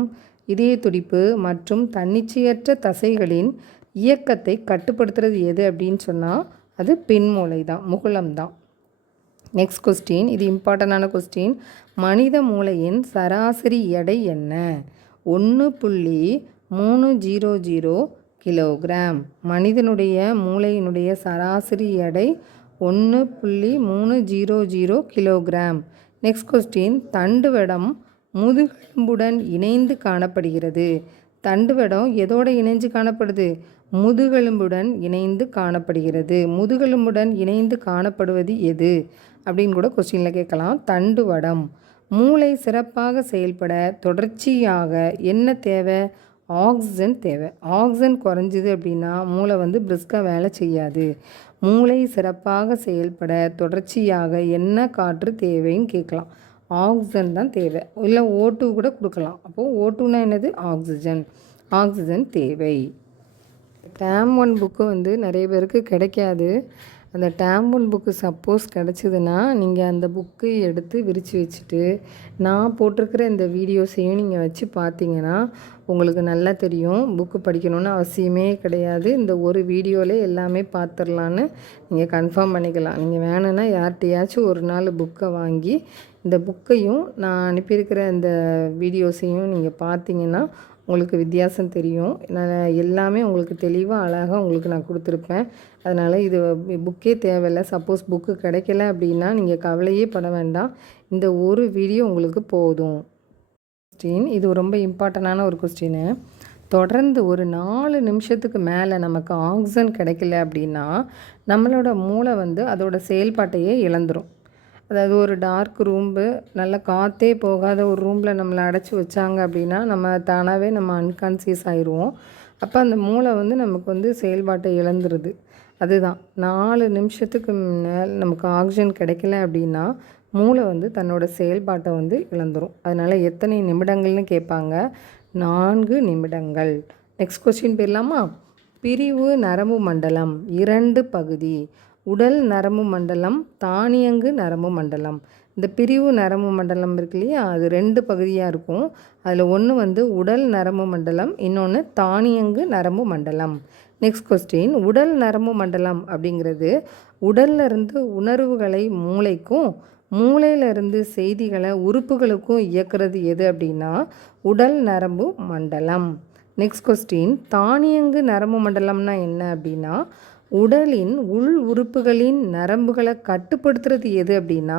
இதய துடிப்பு மற்றும் தன்னிச்சையற்ற தசைகளின் இயக்கத்தை கட்டுப்படுத்துறது எது அப்படின்னு சொன்னால் அது பின்மூளை தான், முகுளம் தான். நெக்ஸ்ட் கொஸ்டின், இது இம்பார்ட்டண்டான கொஸ்டின். மனித மூளையின் சராசரி எடை என்ன? 1.300 கிலோகிராம். மனிதனுடைய மூளையினுடைய சராசரி எடை 1.300 கிலோகிராம். நெக்ஸ்ட் கொஸ்டின், தண்டுவடம் முதுகெலும்புடன் இணைந்து காணப்படுகிறது. தண்டுவடம் எதோட இணைஞ்சு காணப்படுது? முதுகெலும்புடன் இணைந்து காணப்படுகிறது. முதுகெலும்புடன் இணைந்து காணப்படுவது எது அப்படின்னு கூட கொஸ்டினில் கேட்கலாம். தண்டுவடம். மூளை சிறப்பாக செயல்பட தொடர்ச்சியாக என்ன தேவை? ஆக்சிஜன் தேவை. ஆக்சிஜன் குறைஞ்சிது அப்படின்னா மூளை வந்து பிரிஸ்காக வேலை செய்யாது. மூளை சிறப்பாக செயல்பட தொடர்ச்சியாக என்ன காற்று தேவைன்னு கேட்கலாம். ஆக்சிஜன் தான் தேவை. இல்லை O2 கூட கொடுக்கலாம். அப்போது O2னா என்னது? ஆக்சிஜன். ஆக்சிஜன் தேவை. டேர்ம் 1 புக்கு வந்து நிறைய பேருக்கு கிடைக்காது. அந்த டேர்ம் 1 புக்கு சப்போஸ் கிடச்சிதுன்னா நீங்கள் அந்த புக்கு எடுத்து விரித்து வச்சுட்டு நான் போட்டிருக்கிற இந்த வீடியோஸையும் நீங்கள் வச்சு பார்த்தீங்கன்னா உங்களுக்கு நல்லா தெரியும். புக்கு படிக்கணும்னு அவசியமே கிடையாது. இந்த ஒரு வீடியோவிலே எல்லாமே பார்த்துடலான்னு நீங்கள் கன்ஃபார்ம் பண்ணிக்கலாம். நீங்கள் வேணும்னா யார்கிட்டையாச்சும் ஒரு நாள் புக்கை வாங்கி இந்த புக்கையும் நான் அனுப்பியிருக்கிற இந்த வீடியோஸையும் நீங்கள் பார்த்தீங்கன்னா உங்களுக்கு வித்தியாசம் தெரியும். நான் எல்லாமே உங்களுக்கு தெளிவாக அழகாக உங்களுக்கு நான் கொடுத்துருப்பேன். அதனால் இது புக்கே தேவையில்லை. சப்போஸ் புக்கு கிடைக்கல அப்படின்னா நீங்கள் கவலையே பட வேண்டாம். இந்த ஒரு வீடியோ உங்களுக்கு போதும். கொஸ்டின், இது ரொம்ப இம்பார்ட்டண்டான ஒரு கொஸ்டின். தொடர்ந்து ஒரு 4 நிமிஷத்துக்கு மேலே நமக்கு ஆக்சிஜன் கிடைக்கல அப்படின்னா நம்மளோட மூளை வந்து அதோட செயல்பாட்டையே இழந்துடும். அதாவது ஒரு டார்க் ரூம்பு, நல்ல காற்றே போகாத ஒரு ரூமில் நம்மளை அடைச்சி வச்சாங்க அப்படின்னா நம்ம தானாகவே நம்ம அன்கான்சியஸ் ஆயிடுவோம். அப்போ அந்த மூளை வந்து நமக்கு வந்து செயல்பாட்டை இழந்துருது. அதுதான் 4 நிமிஷத்துக்கு மேலே நமக்கு ஆக்சிஜன் கிடைக்கல அப்படின்னா மூளை வந்து தன்னோட செயல்பாட்டை வந்து இழந்துடும். அதனால் எத்தனை நிமிடங்கள்னு கேட்பாங்க. 4 நிமிடங்கள். நெக்ஸ்ட் கொஸ்டின் போயிடலாமா? பிரிவு நரம்பு மண்டலம் 2 பகுதி. உடல் நரம்பு மண்டலம், தானியங்கு நரம்பு மண்டலம். இந்த பிரிவு நரம்பு மண்டலம் இருக்கு இல்லையா, அது 2 பகுதியாக இருக்கும். அதில் ஒன்று வந்து உடல் நரம்பு மண்டலம், இன்னொன்று தானியங்கு நரம்பு மண்டலம். நெக்ஸ்ட் கொஸ்டின், உடல் நரம்பு மண்டலம் அப்படிங்கிறது உடல்லிருந்து உணர்வுகளை மூளைக்கும் மூளையிலிருந்து செய்திகளை உறுப்புகளுக்கும் இயக்கிறது எது அப்படின்னா உடல் நரம்பு மண்டலம். நெக்ஸ்ட் கொஸ்டின், தானியங்கு நரம்பு மண்டலம்னா என்ன அப்படின்னா உடலின் உள் உறுப்புகளின் நரம்புகளை கட்டுப்படுத்துறது எது அப்படின்னா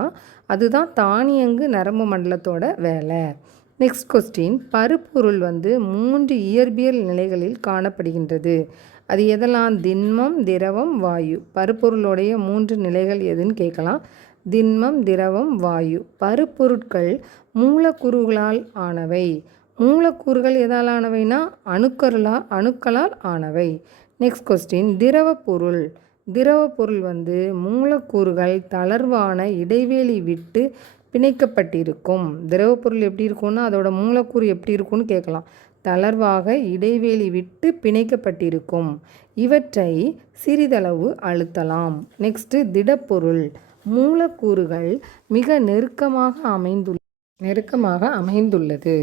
அதுதான் தானியங்கு நரம்பு மண்டலத்தோட வேலை. நெக்ஸ்ட் கொஸ்டின், பருப்பொருள் வந்து 3 இயற்பியல் நிலைகளில் காணப்படுகின்றது. அது எதெல்லாம்? திண்மம், திரவம், வாயு. பருப்பொருளுடைய 3 நிலைகள் எதுன்னு கேட்கலாம். திண்மம், திரவம், வாயு. பருப்பொருட்கள் மூலக்கூறுகளால் ஆனவை. மூலக்கூறுகள் எதால் ஆனவைனா அணுக்களால் ஆனவை. Next question, திரவப்பொருள். திரவப்பொருள் வந்து மூலக்கூறுகள் தளர்வான இடைவெளி விட்டு பிணைக்கப்பட்டிருக்கும். திரவப்பொருள் எப்படி இருக்கும்னா அதோட மூலக்கூறு எப்படி இருக்கும்னு கேட்கலாம். தளர்வாக இடைவெளி விட்டு பிணைக்கப்பட்டிருக்கும். இவற்றை சிறிதளவு அழுத்தலாம். நெக்ஸ்ட்டு, திடப்பொருள். மூலக்கூறுகள் மிக நெருக்கமாக அமைந்துள்ளது.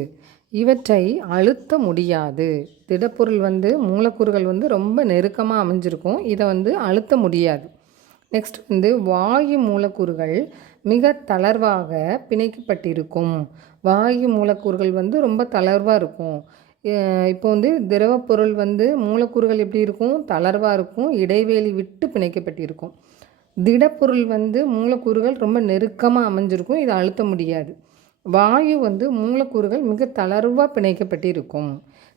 இவற்றை அழுத்த முடியாது. திடப்பொருள் வந்து மூலக்கூறுகள் வந்து ரொம்ப நெருக்கமாக அமைஞ்சிருக்கும். இதை வந்து அழுத்த முடியாது. நெக்ஸ்ட் வந்து வாயு மூலக்கூறுகள் மிக தளர்வாக பிணைக்கப்பட்டிருக்கும். வாயு மூலக்கூறுகள் வந்து ரொம்ப தளர்வாக இருக்கும். இப்போ வந்து திரவப்பொருள் வந்து மூலக்கூறுகள் எப்படி இருக்கும்? தளர்வாக இருக்கும், இடைவெளி விட்டு பிணைக்கப்பட்டிருக்கும். திடப்பொருள் வந்து மூலக்கூறுகள் ரொம்ப நெருக்கமாக அமைஞ்சிருக்கும், இதை அழுத்த முடியாது. வாயு வந்து மூலக்கூறுகள் மிக தளர்வாக பிணைக்கப்பட்டிருக்கும்.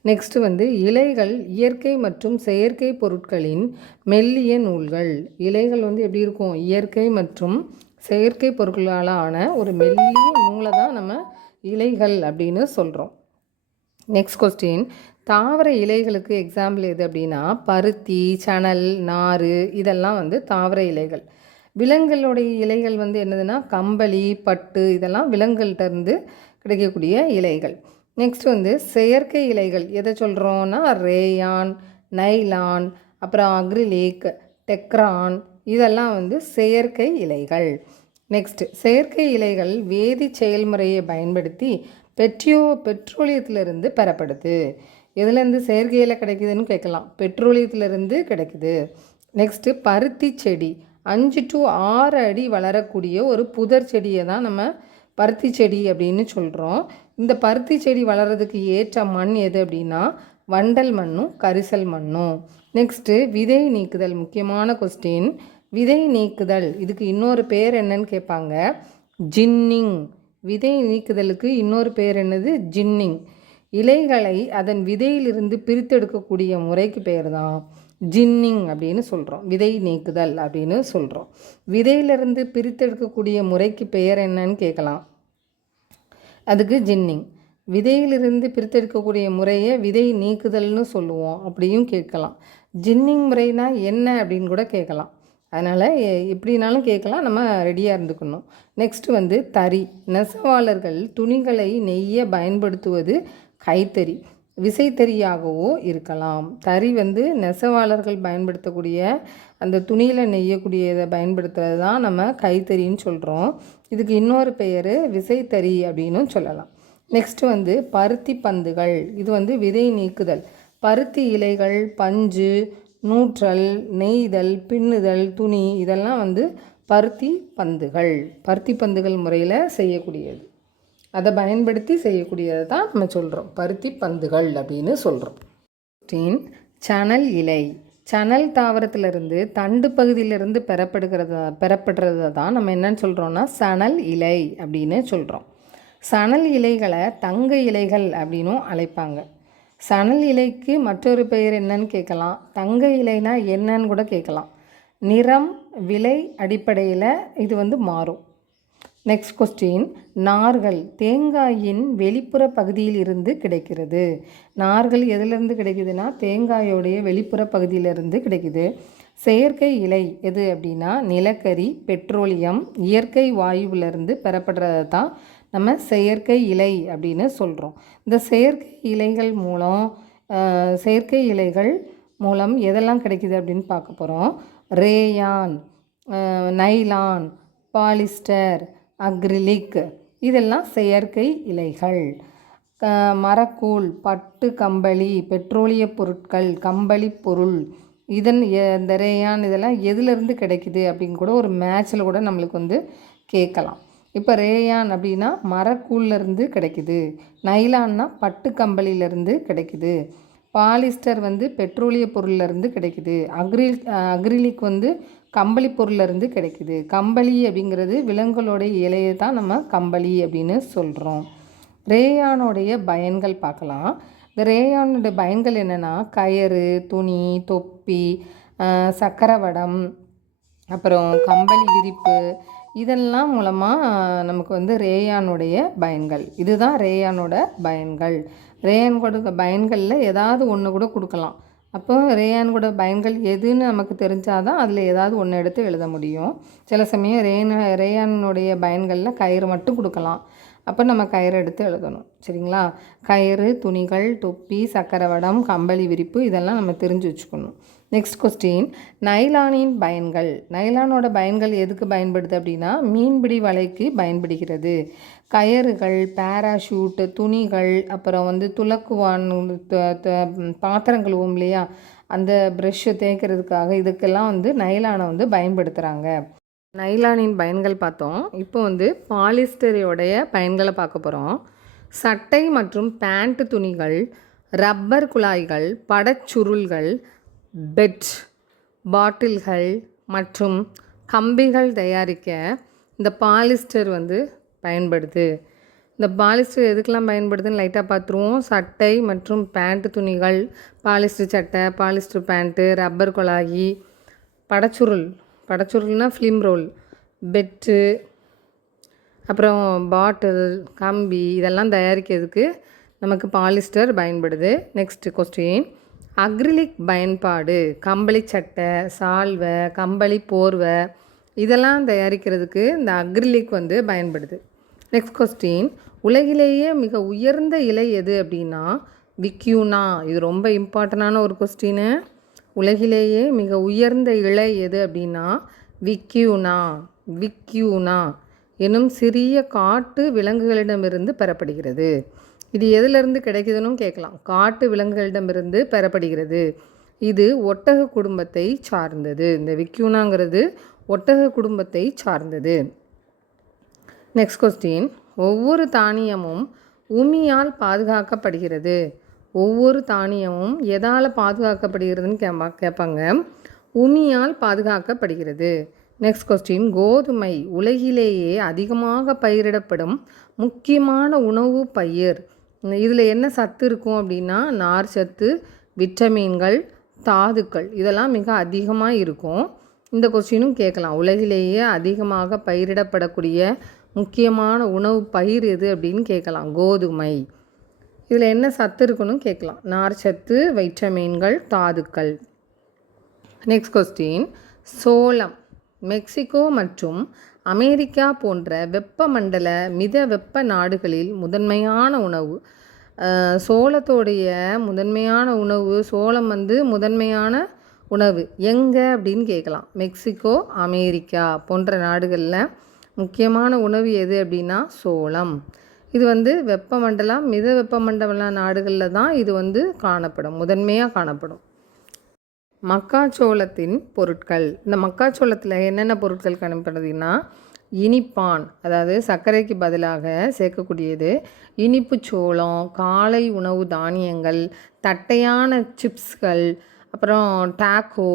நெக்ஸ்ட் வந்து இலைகள் இயற்கை மற்றும் செயற்கை பொருட்களின் மெல்லிய நூல்கள். இலைகள் வந்து எப்படி இருக்கும்? இயற்கை மற்றும் செயற்கை பொருட்களால் ஆன ஒரு மெல்லிய நூலை தான் நம்ம இலைகள் அப்படின்னு சொல்கிறோம். நெக்ஸ்ட் கொஸ்டின், தாவர இலைகளுக்கு எக்ஸாம்பிள் எது அப்படின்னா பருத்தி, சணல், நார் இதெல்லாம் வந்து தாவர இலைகள். விலங்குகளுடைய இலைகள் வந்து என்னதுன்னா கம்பளி, பட்டு இதெல்லாம் விலங்குகள்கிட்ட இருந்து கிடைக்கக்கூடிய இலைகள். நெக்ஸ்ட் வந்து செயற்கை இலைகள் எதை சொல்கிறோன்னா ரேயான், நைலான், அப்புறம் அக்ரிலிக், டெக்ரான், இதெல்லாம் வந்து செயற்கை இலைகள். நெக்ஸ்ட் செயற்கை இலைகள் வேதி செயல்முறையை பயன்படுத்தி பெட்ரோலியத்திலிருந்து பெறப்படுது. எதுலேருந்து செயற்கை இலை கிடைக்குதுன்னு கேட்கலாம். பெட்ரோலியத்திலிருந்து கிடைக்குது. நெக்ஸ்ட்டு பருத்தி செடி 5 to 6 அடி வளரக்கூடிய ஒரு புதர் செடியை தான் நம்ம பருத்தி செடி அப்படின்னு சொல்கிறோம். இந்த பருத்தி செடி வளர்கிறதுக்கு ஏற்ற மண் எது அப்படின்னா வண்டல் மண்ணும் கரிசல் மண்ணும். நெக்ஸ்ட்டு விதை நீக்குதல், முக்கியமான கொஸ்டின். விதை நீக்குதல் இதுக்கு இன்னொரு பேர் என்னன்னு கேட்பாங்க, ஜின்னிங். விதை நீக்குதலுக்கு இன்னொரு பேர் என்னது, ஜின்னிங். இலைகளை அதன் விதையிலிருந்து பிரித்தெடுக்கக்கூடிய முறைக்கு பேர் தான் ஜின்னிங் அப்படின்னு சொல்கிறோம். விதை நீக்குதல் அப்படின்னு சொல்கிறோம். விதையிலிருந்து பிரித்தெடுக்கக்கூடிய முறைக்கு பெயர் என்னன்னு கேட்கலாம், அதுக்கு ஜின்னிங். விதையிலிருந்து பிரித்தெடுக்கக்கூடிய முறையை விதை நீக்குதல்னு சொல்லுவோம் அப்படியும் கேட்கலாம். ஜின்னிங் முறைனா என்ன அப்படின்னு கூட கேட்கலாம். அதனால் எப்படினாலும் கேட்கலாம், நம்ம ரெடியாக இருந்துக்கணும். நெக்ஸ்ட்டு வந்து தறி. நெசவாளர்கள் துணிகளை நெய்ய பயன்படுத்துவது கைத்தறி, விசைத்தறியாகவோ இருக்கலாம். தறி வந்து நெசவாளர்கள் பயன்படுத்தக்கூடிய அந்த துணியில் நெய்யக்கூடியதை பயன்படுத்துறது தான் நம்ம கைத்தறின்னு சொல்கிறோம். இதுக்கு இன்னொரு பெயர் விசைத்தறி அப்படின்னு சொல்லலாம். நெக்ஸ்ட்டு வந்து பருத்தி பந்துகள். இது வந்து விதை நீக்குதல். பருத்தி இலைகள், பஞ்சு, நூற்றல், நெய்தல், பின்னுதல், துணி, இதெல்லாம் வந்து பருத்தி பந்துகள். பருத்தி பந்துகள் முறையில் செய்யக்கூடியது, அதை பயன்படுத்தி செய்யக்கூடியதை தான் நம்ம சொல்கிறோம் பருத்தி பந்துகள் அப்படின்னு சொல்கிறோம். சணல் இலை. சணல் தாவரத்திலிருந்து தண்டு பகுதியிலிருந்து பெறப்படுறத தான் நம்ம என்னன்னு சொல்கிறோன்னா சணல் இலை அப்படின்னு சொல்கிறோம். சணல் இலைகளை தங்க இலைகள் அப்படின்னும் அழைப்பாங்க. சணல் இலைக்கு மற்றொரு பெயர் என்னன்னு கேட்கலாம், தங்க இலைனா என்னன்னு கூட கேட்கலாம். நிறம், விலை அடிப்படையில் இது வந்து மாறும். Next question. நார்கள். தேங்காயின் வெளிப்புற பகுதியில் இருந்து கிடைக்கிறது. நார்கள் எதிலிருந்து கிடைக்குதுன்னா தேங்காயோடைய வெளிப்புற பகுதியிலிருந்து கிடைக்குது. செயற்கை இலை எது அப்படின்னா நிலக்கரி, பெட்ரோலியம், இயற்கை வாயுவிலிருந்து பெறப்படுறதை தான் நம்ம செயற்கை இலை அப்படின்னு சொல்கிறோம். இந்த செயற்கை இலைகள் மூலம் எதெல்லாம் கிடைக்குது அப்படின்னு பார்க்க போகிறோம். ரேயான், நைலான், பாலிஸ்டர், அக்ரிலிக், இதெல்லாம் செயற்கை இலைகள். மரக்கூழ், பட்டு கம்பளி, பெட்ரோலிய பொருட்கள், கம்பளி பொருள், இந்த ரேயான் இதெல்லாம் எதுலேருந்து கிடைக்குது அப்படின்னு கூட ஒரு மேட்ச்சில் கூட நம்மளுக்கு வந்து கேட்கலாம். இப்போ ரேயான் அப்படின்னா மரக்கூழ்லேருந்து கிடைக்குது, நைலான்னா பட்டு கம்பளியிலேருந்து கிடைக்குது, பாலிஸ்டர் வந்து பெட்ரோலிய பொருள்லேருந்து கிடைக்குது, அக்ரிலிக் வந்து கம்பளி பொருள்லேருந்து கிடைக்குது. கம்பளி அப்படிங்கிறது விலங்குகளோடைய இலையை தான் நம்ம கம்பளி அப்படின்னு சொல்கிறோம். ரேயானோடைய பயன்கள் பார்க்கலாம். இந்த ரேயானுடைய பயன்கள் என்னென்னா கயிறு, துணி, தொப்பி, சக்கரவடம், அப்புறம் கம்பளி விரிப்பு, இதெல்லாம் மூலமாக நமக்கு வந்து ரேயானுடைய பயன்கள். இதுதான் ரேயானோட பயன்கள். ரேயான் கூட பயன்களில் ஏதாவது ஒன்று கூட கொடுக்கலாம். அப்போ ரேயான் கூட பயன்கள் எதுன்னு நமக்கு தெரிஞ்சாதான் அதில் ஏதாவது ஒன்று எடுத்து எழுத முடியும். சில சமயம் ரேயானுடைய பயன்களில் கயிறு மட்டும் கொடுக்கலாம். அப்போ நம்ம கயிறு எடுத்து எழுதணும். சரிங்களா? கயிறு, துணிகள், தொப்பி, சக்கரவடம், கம்பளி விரிப்பு, இதெல்லாம் நம்ம தெரிஞ்சு வச்சுக்கணும். Next question. நைலானின் பயன்கள். நைலானோட பயன்கள் எதுக்கு பயன்படுது அப்படின்னா மீன்பிடி வலைக்கு பயன்படுகிறது. கயறுகள், பேராஷூட், துணிகள், அப்புறம் வந்து துலக்குவான், பாத்திரம் கழுவும் இல்லையா, அந்த ப்ரெஷ்ஷு தேய்க்கிறதுக்காக இதுக்கெல்லாம் வந்து நைலானை வந்து பயன்படுத்துகிறாங்க. நைலானின் பயன்கள் பார்த்தோம். இப்போ வந்து பாலிஸ்டரோடைய பயன்களை பார்க்க போகிறோம். சட்டை மற்றும் பேண்ட் துணிகள், ரப்பர் குழாய்கள், படச்சுருள்கள், பெட், பாட்டில்கள் மற்றும் கம்பிகள் தயாரிக்க இந்த பாலிஸ்டர் வந்து பயன்படுது. இந்த பாலிஸ்டர் எதுக்கெல்லாம் பயன்படுதுன்னு லைட்டாக பார்த்துருவோம். சட்டை மற்றும் பேண்ட் துணிகள், பாலிஸ்டர் சட்டை, பாலிஸ்டர் பேண்ட்டு, ரப்பர் குழாயி, படச்சுருள்னால் ஃபிலிம் ரோல், பெட்டு, அப்புறம் பாட்டில், கம்பி, இதெல்லாம் தயாரிக்கிறதுக்கு நமக்கு பாலிஸ்டர் பயன்படுது. Next question. அக்ரிலிக் பயன்பாடு. கம்பளி சட்டை, சால்வை, கம்பளி போர்வை, இதெல்லாம் தயாரிக்கிறதுக்கு இந்த அக்ரிலிக் வந்து பயன்படுது. நெக்ஸ்ட் கொஸ்டின், உலகிலேயே மிக உயர்ந்த இலை எது அப்படின்னா விக்யூனா. இது ரொம்ப இம்பார்ட்டண்டான ஒரு கொஸ்டின். உலகிலேயே மிக உயர்ந்த இலை எது அப்படின்னா விக்யூனா. விக்யூனா எனும் சிறிய காட்டு விலங்குகளிடமிருந்து பெறப்படுகிறது. இது எதிலிருந்து கிடைக்குதுன்னு கேட்கலாம். காட்டு விலங்குகளிடமிருந்து பெறப்படுகிறது. இது ஒட்டக குடும்பத்தை சார்ந்தது. இந்த விக்யூனாங்கிறது ஒட்டக குடும்பத்தை சார்ந்தது. நெக்ஸ்ட் கொஸ்டின், ஒவ்வொரு தானியமும் உமியால் பாதுகாக்கப்படுகிறது. ஒவ்வொரு தானியமும் எதால் பாதுகாக்கப்படுகிறதுன்னு கேட்பாங்க. உமியால் பாதுகாக்கப்படுகிறது. நெக்ஸ்ட் கொஸ்டின், கோதுமை உலகிலேயே அதிகமாக பயிரிடப்படும் முக்கியமான உணவு பயிர். இதில் என்ன சத்து இருக்கும் அப்படின்னா நார் சத்து, விட்டமின்கள், தாதுக்கள் இதெல்லாம் மிக அதிகமாக இருக்கும். இந்த கொஸ்டினும் கேட்கலாம். உலகிலேயே அதிகமாக பயிரிடப்படக்கூடிய முக்கியமான உணவு பயிர் எது அப்படின்னு கேட்கலாம். கோதுமை. இதில் என்ன சத்து இருக்குன்னு கேட்கலாம். நார் சத்து, வைட்டமின்கள், தாதுக்கள். நெக்ஸ்ட் கொஸ்டின், சோளம் மெக்சிகோ மற்றும் அமெரிக்கா போன்ற வெப்பமண்டல மித வெப்ப நாடுகளில் முதன்மையான உணவு. சோளத்தோடைய முதன்மையான உணவு, சோளம் முதன்மையான உணவு எங்கே அப்படின்னு கேட்கலாம். மெக்சிகோ, அமெரிக்கா போன்ற நாடுகளில் முக்கியமான உணவு எது அப்படின்னா சோளம். இது வெப்பமண்டலம் மித வெப்பமண்டல நாடுகளில் தான் இது காணப்படும், முதன்மையாக காணப்படும். மக்காச்சோளத்தின் பொருட்கள். இந்த மக்காச்சோளத்தில் என்னென்ன பொருட்கள் காணப்படுதுன்னா இனிப்பான், அதாவது சர்க்கரைக்கு பதிலாக சேர்க்கக்கூடியது, இனிப்பு சோளம், காலை உணவு தானியங்கள், தட்டையான சிப்ஸ்கள், அப்புறம் டாக்கோ,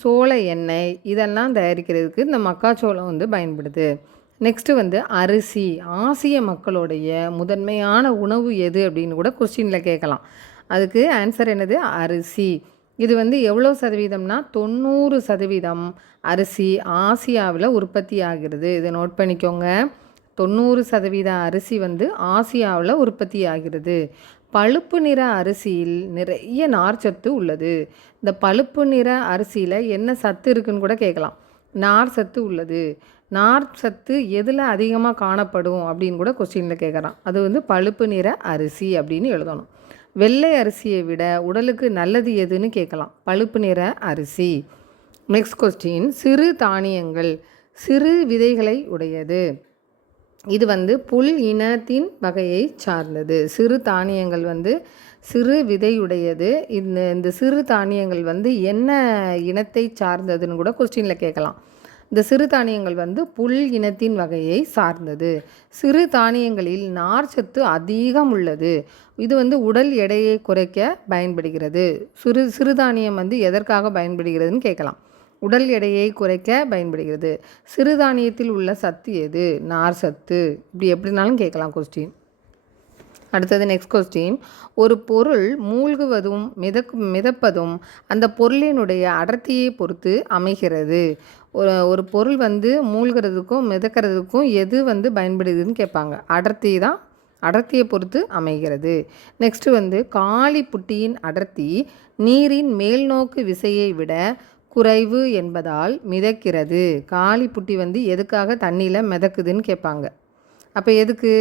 சோள எண்ணெய் இதெல்லாம் தயாரிக்கிறதுக்கு இந்த மக்காச்சோளம் பயன்படுது. நெக்ஸ்ட்டு அரிசி. ஆசிய மக்களுடைய முதன்மையான உணவு எது அப்படின்னு கூட கொஸ்டினில் கேட்கலாம். அதுக்கு ஆன்சர் என்னது? அரிசி. இது எவ்வளோ சதவீதம்னா 90% அரிசி ஆசியாவில் உற்பத்தி ஆகிறது. இதை நோட் பண்ணிக்கோங்க. 90% அரிசி ஆசியாவில் உற்பத்தி ஆகிறது. பழுப்பு நிற அரிசியில் நிறைய நார்ச்சத்து உள்ளது. இந்த பழுப்பு நிற அரிசியில் என்ன சத்து இருக்குன்னு கூட கேட்கலாம். நார் சத்து உள்ளது. நார் சத்து எதில் அதிகமாக காணப்படும் அப்படின்னு கூட கொஸ்டினில் கேட்குறான். அது பழுப்பு நிற அரிசி அப்படின்னு எழுதணும். வெள்ளை அரிசியை விட உடலுக்கு நல்லது எதுன்னு கேட்கலாம். பழுப்பு நிற அரிசி. நெக்ஸ்ட் கொஸ்டின், சிறு தானியங்கள் சிறு விதைகளை உடையது. இது புல் இனத்தின் வகையை சார்ந்தது. சிறு தானியங்கள் சிறு விதையுடையது. இந்த சிறு தானியங்கள் என்ன இனத்தை சார்ந்ததுன்னு கூட கொஸ்டினில் கேட்கலாம். இந்த சிறு தானியங்கள் புல் இனத்தின் வகையை சார்ந்தது. சிறு தானியங்களில் நார் சத்து அதிகம் உள்ளது. இது உடல் எடையை குறைக்க பயன்படுகிறது. சிறுதானியம் எதற்காக பயன்படுகிறதுன்னு கேட்கலாம். உடல் எடையை குறைக்க பயன்படுகிறது. சிறுதானியத்தில் உள்ள சத்து எது? நார் சத்து. இப்படி எப்படினாலும் கேட்கலாம் கொஸ்டின். அடுத்தது நெக்ஸ்ட் கொஸ்டின், ஒரு பொருள் மூழ்குவதும் மிதப்பதும் அந்த பொருளினுடைய அடர்த்தியை பொறுத்து அமைகிறது. ஒரு பொருள் மூழ்கிறதுக்கும் மிதக்கிறதுக்கும் எது பயன்படுதுன்னு கேட்பாங்க. அடர்த்தியை பொறுத்து அமைகிறது. நெக்ஸ்ட்டு காளி புட்டியின் அடர்த்தி நீரின் மேல்நோக்கு விசையை விட குறைவு என்பதால் மிதக்கிறது. காளி புட்டி எதுக்காக தண்ணியில் மிதக்குதுன்னு கேட்பாங்க. அப்போ எதுக்கு?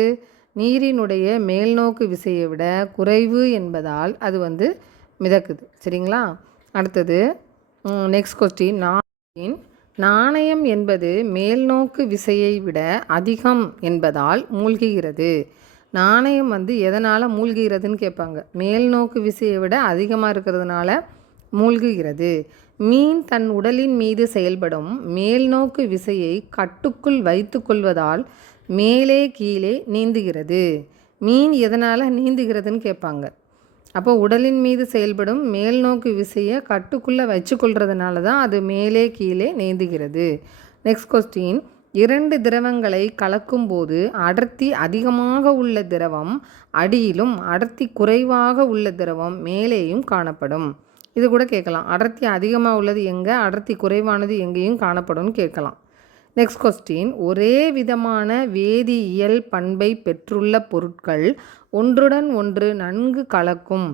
நீரினுடைய மேல்நோக்கு விசையை விட குறைவு என்பதால் அது மிதக்குது. சரிங்களா? அடுத்தது நெக்ஸ்ட் கொஸ்டின், நாணயம் என்பது மேல்நோக்கு விசையை விட அதிகம் என்பதால் மூழ்குகிறது. நாணயம் எதனால் மூழ்குகிறதுன்னு கேட்பாங்க. மேல்நோக்கு விசையை விட அதிகமாக இருக்கிறதுனால மூழ்குகிறது. மீன் தன் உடலின் மீது செயல்படும் மேல்நோக்கு விசையை கட்டுக்குள் வைத்து கொள்வதால் மேலே கீழே நீந்துகிறது. மீன் எதனால் நீந்துகிறதுன்னு கேட்பாங்க. அப்போ உடலின் மீது செயல்படும் மேல்நோக்கு விசையை கட்டுக்குள்ளே வச்சு கொள்றதுனால தான் அது மேலே கீழே நீந்துகிறது. நெக்ஸ்ட் கொஸ்டின், 2 திரவங்களை கலக்கும்போது அடர்த்தி அதிகமாக உள்ள திரவம் அடியிலும் அடர்த்தி குறைவாக உள்ள திரவம் மேலேயும் காணப்படும். இது கூட கேட்கலாம். அடர்த்தி அதிகமாக உள்ளது எங்கே, அடர்த்தி குறைவானது எங்கேயும் காணப்படும்னு கேட்கலாம். நெக்ஸ்ட் கொஸ்டின், ஒரே விதமான வேதியியல் பண்பை பெற்றுள்ள பொருட்கள் ஒன்றுடன் ஒன்று நன்கு கலக்கும்.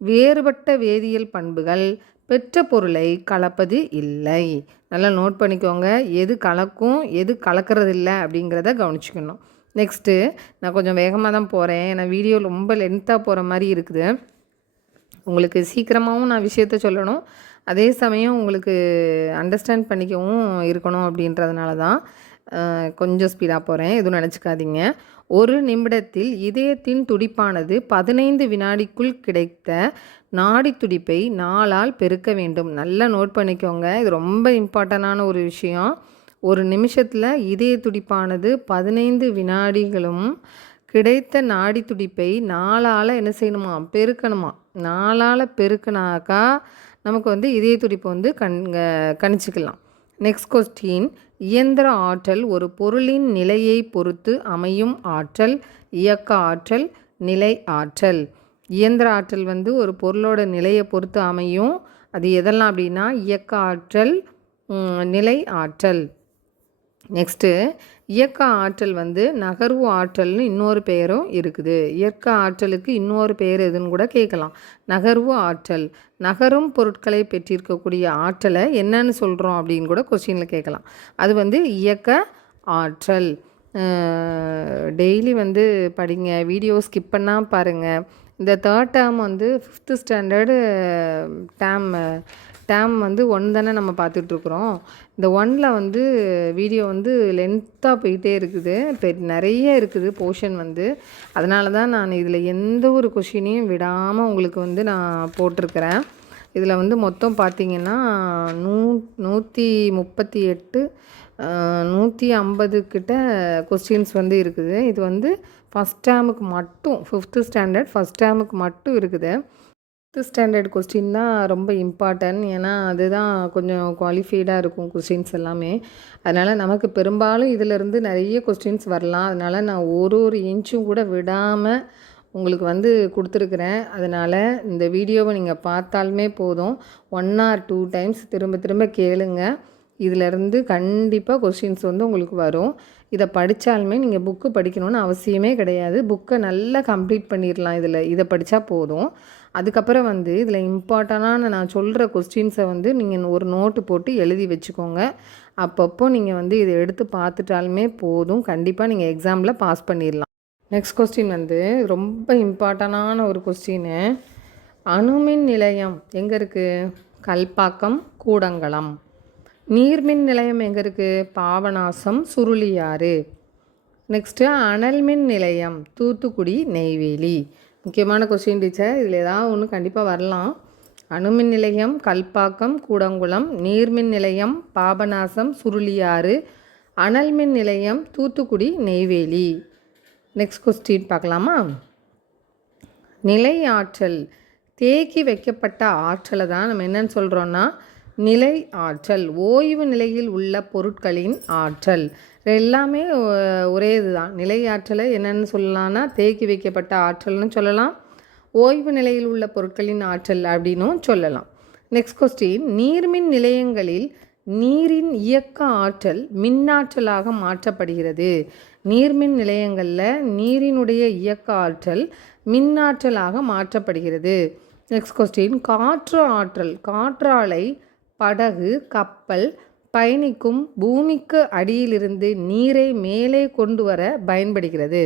வேறுபட்ட வேதியியல் பண்புகள் பெற்ற பொருளை கலப்பது இல்லை. நல்லா நோட் பண்ணிக்கோங்க. எது கலக்கும் எது கலக்கிறது இல்லை அப்படிங்கிறத கவனிச்சுக்கணும். நெக்ஸ்ட்டு நான் கொஞ்சம் வேகமாக தான் போகிறேன், ஏன்னா வீடியோ ரொம்ப லென்த்தாக போகிற மாதிரி இருக்குது. உங்களுக்கு சீக்கிரமாகவும் நான் விஷயத்த சொல்லணும், அதே சமயம் உங்களுக்கு அண்டர்ஸ்டாண்ட் பண்ணிக்கவும் இருக்கணும் அப்படின்றதுனால தான் கொஞ்சம் ஸ்பீடாக போகிறேன், எதுவும் நினச்சிக்காதீங்க. ஒரு நிமிடத்தில் இதயத்தின் துடிப்பானது 15 வினாடிக்குள் கிடைத்த நாடி துடிப்பை 4ஆல் பெருக்க வேண்டும். நல்லா நோட் பண்ணிக்கோங்க, இது ரொம்ப இம்பார்ட்டண்டான ஒரு விஷயம். ஒரு நிமிஷத்தில் இதய துடிப்பானது 15 வினாடிகளும் கிடைத்த நாடி துடிப்பை 4ஆல் என்ன செய்யணுமா, பெருக்கணுமா. 4ஆல் பெருக்கினாக்கா நமக்கு வந்து இதய துடிப்பு வந்து கணிச்சிக்கலாம். நெக்ஸ்ட் கொஸ்டின், இயந்திர ஆற்றல் ஒரு பொருளின் நிலையை பொறுத்து அமையும் ஆற்றல் இயக்க ஆற்றல், நிலை ஆற்றல். இயந்திர ஆற்றல் வந்து ஒரு பொருளோட நிலையை பொறுத்து அமையும். அது எதெல்லாம் அப்படின்னா இயக்க ஆற்றல், நிலை ஆற்றல். நெக்ஸ்ட்டு, இயக்க ஆற்றல் வந்து நகர்வு ஆற்றல்னு இன்னொரு பெயரும் இருக்குது. இயக்க ஆற்றலுக்கு இன்னொரு பெயர் எதுன்னு கூட கேட்கலாம், நகர்வு ஆற்றல். நகரும் பொருட்களை பெற்றிருக்கக்கூடிய ஆற்றலை என்னன்னு சொல்கிறோம் அப்படின்னு கூட கொஸ்டினில் கேட்கலாம். அது வந்து இயக்க ஆற்றல். டெய்லி வந்து படிங்க, வீடியோ ஸ்கிப் பண்ணால் பாருங்கள். இந்த தேர்ட் டேர்ம் வந்து 5th ஸ்டாண்டர்டு டேம் வந்து 1 தானே நம்ம பார்த்துட்ருக்குறோம். இந்த 1ல் வந்து வீடியோ வந்து லென்த்தாக போயிட்டே இருக்குது, நிறைய இருக்குது போர்ஷன் வந்து. அதனால தான் நான் இதில் எந்த ஒரு கொஷினையும் விடாமல் உங்களுக்கு வந்து நான் போட்டிருக்கிறேன். இதில் வந்து மொத்தம் பார்த்திங்கன்னா 138 150 கிட்ட கொஸ்டின்ஸ் வந்து இருக்குது. இது வந்து ஃபஸ்ட் டேமுக்கு மட்டும், 5th ஸ்டாண்டர்ட் ஃபஸ்ட் டேமுக்கு மட்டும் இருக்குது. 5th ஸ்டாண்டர்ட் கொஸ்டின் தான் ரொம்ப இம்பார்ட்டன்ட், ஏன்னா அதுதான் கொஞ்சம் குவாலிஃபைடாக இருக்கும் கொஸ்டின்ஸ் எல்லாமே. அதனால் நமக்கு பெரும்பாலும் இதிலேருந்து நிறைய கொஸ்டின்ஸ் வரலாம். அதனால் நான் ஒரு இன்ச்சும் கூட விடாமல் உங்களுக்கு வந்து கொடுத்துருக்குறேன். அதனால் இந்த வீடியோவை நீங்கள் பார்த்தாலுமே போதும், 1 or 2 டைம்ஸ் திரும்ப திரும்ப கேளுங்க. இதிலேருந்து கண்டிப்பாக கொஸ்டின்ஸ் வந்து உங்களுக்கு வரும். இதை படித்தாலுமே நீங்கள் புக்கு படிக்கணும்னு அவசியமே கிடையாது, புக்கை நல்லா கம்ப்ளீட் பண்ணிடலாம். இதை படித்தா போதும். அதுக்கப்புறம் வந்து இதில் இம்பார்ட்டண்டான நான் சொல்கிற கொஸ்டின்ஸை வந்து நீங்கள் ஒரு நோட்டு போட்டு எழுதி வச்சுக்கோங்க. அப்பப்போ நீங்கள் வந்து இதை எடுத்து பார்த்துட்டாலுமே போதும், கண்டிப்பாக நீங்கள் எக்ஸாமில் பாஸ் பண்ணிடலாம். நெக்ஸ்ட் கொஸ்டின் வந்து ரொம்ப இம்பார்ட்டண்டான ஒரு கொஸ்டின்னு. அணுமின் நிலையம் எங்கே இருக்குது? கல்பாக்கம், கூடங்குளம். நீர்மின் நிலையம் எங்கே இருக்குது? பாபநாசம், சுருளியாறு. நெக்ஸ்ட்டு, அனல் மின் நிலையம் தூத்துக்குடி, நெய்வேலி. முக்கியமான கொஸ்டின் டீச்சர், இதில் ஏதாவது ஒன்று கண்டிப்பாக வரலாம். அணுமின் நிலையம் கல்பாக்கம், கூடங்குளம். நீர்மின் நிலையம் பாபநாசம், சுருளியாறு. அனல் மின் நிலையம் தூத்துக்குடி, நெய்வேலி. நெக்ஸ்ட் கொஸ்டின் பார்க்கலாமா? நிலை ஆற்றல், தேக்கி வைக்கப்பட்ட ஆற்றலை தான் நம்ம என்னன்னு சொல்கிறோன்னா நிலை ஆற்றல். ஓய்வு நிலையில் உள்ள பொருட்களின் ஆற்றல். எல்லாமே ஒரே இதுதான். நிலை ஆற்றலை என்னென்னு சொல்லலாம்னா தேக்கி வைக்கப்பட்ட ஆற்றல்னு சொல்லலாம், ஓய்வு நிலையில் உள்ள பொருட்களின் ஆற்றல் அப்படின்னும் சொல்லலாம். நெக்ஸ்ட் கொஸ்டின், நீர்மின் நிலையங்களில் நீரின் இயக்க ஆற்றல் மின்னாற்றலாக மாற்றப்படுகிறது. நீர்மின் நிலையங்களில் நீரினுடைய இயக்க ஆற்றல் மின்னாற்றலாக மாற்றப்படுகிறது. நெக்ஸ்ட் கொஸ்டின், காற்று ஆற்றல். காற்றாலை படகு, கப்பல் பயணிக்கும் பூமிக்கு அடியிலிருந்து நீரை மேலே கொண்டு வர பயன்படுகிறது.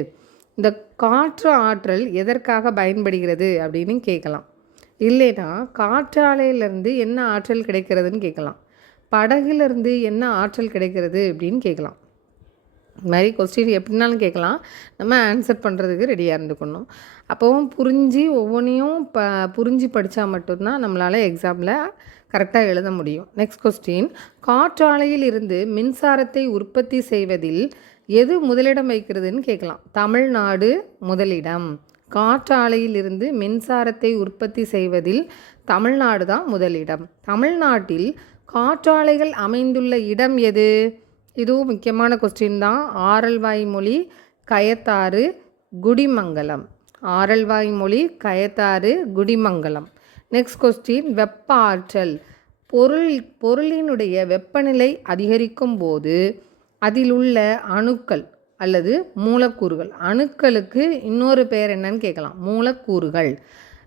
இந்த காற்று ஆற்றல் எதற்காக பயன்படுகிறது அப்படின்னு கேட்கலாம். இல்லைன்னா காற்றாலையிலேருந்து என்ன ஆற்றல் கிடைக்கிறதுன்னு கேட்கலாம், படகுலேருந்து என்ன ஆற்றல் கிடைக்கிறது அப்படின்னு கேட்கலாம். இது மாதிரி கொஸ்டின் எப்படின்னாலும் கேட்கலாம், நம்ம ஆன்சர் பண்ணுறதுக்கு ரெடியாக இருந்துக்கணும். அப்போவும் புரிஞ்சு ஒவ்வொன்றையும் புரிஞ்சு படித்தா மட்டும்தான் நம்மளால் எக்ஸாமில் கரெக்டாக எழுத முடியும். நெக்ஸ்ட் கொஸ்டின், காற்றாலையில் இருந்து மின்சாரத்தை உற்பத்தி செய்வதில் எது முதலிடம் வைக்கிறதுன்னு கேட்கலாம். தமிழ்நாடு முதலிடம். காற்றாலையில் இருந்து மின்சாரத்தை உற்பத்தி செய்வதில் தமிழ்நாடு தான் முதலிடம். தமிழ்நாட்டில் காற்றாலைகள் அமைந்துள்ள இடம் எது? இதுவும் முக்கியமான கொஸ்டின் தான். ஆரல்வாய்மொழி, கயத்தாறு, குடிமங்கலம். ஆரல்வாய்மொழி, கயத்தாறு, குடிமங்கலம். நெக்ஸ்ட் கொஸ்டின், வெப்ப ஆற்றல். பொருளினுடைய வெப்பநிலை அதிகரிக்கும் போது அதில் உள்ள அணுக்கள் அல்லது மூலக்கூறுகள், அணுக்களுக்கு இன்னொரு பெயர் என்னன்னு கேட்கலாம், மூலக்கூறுகள்.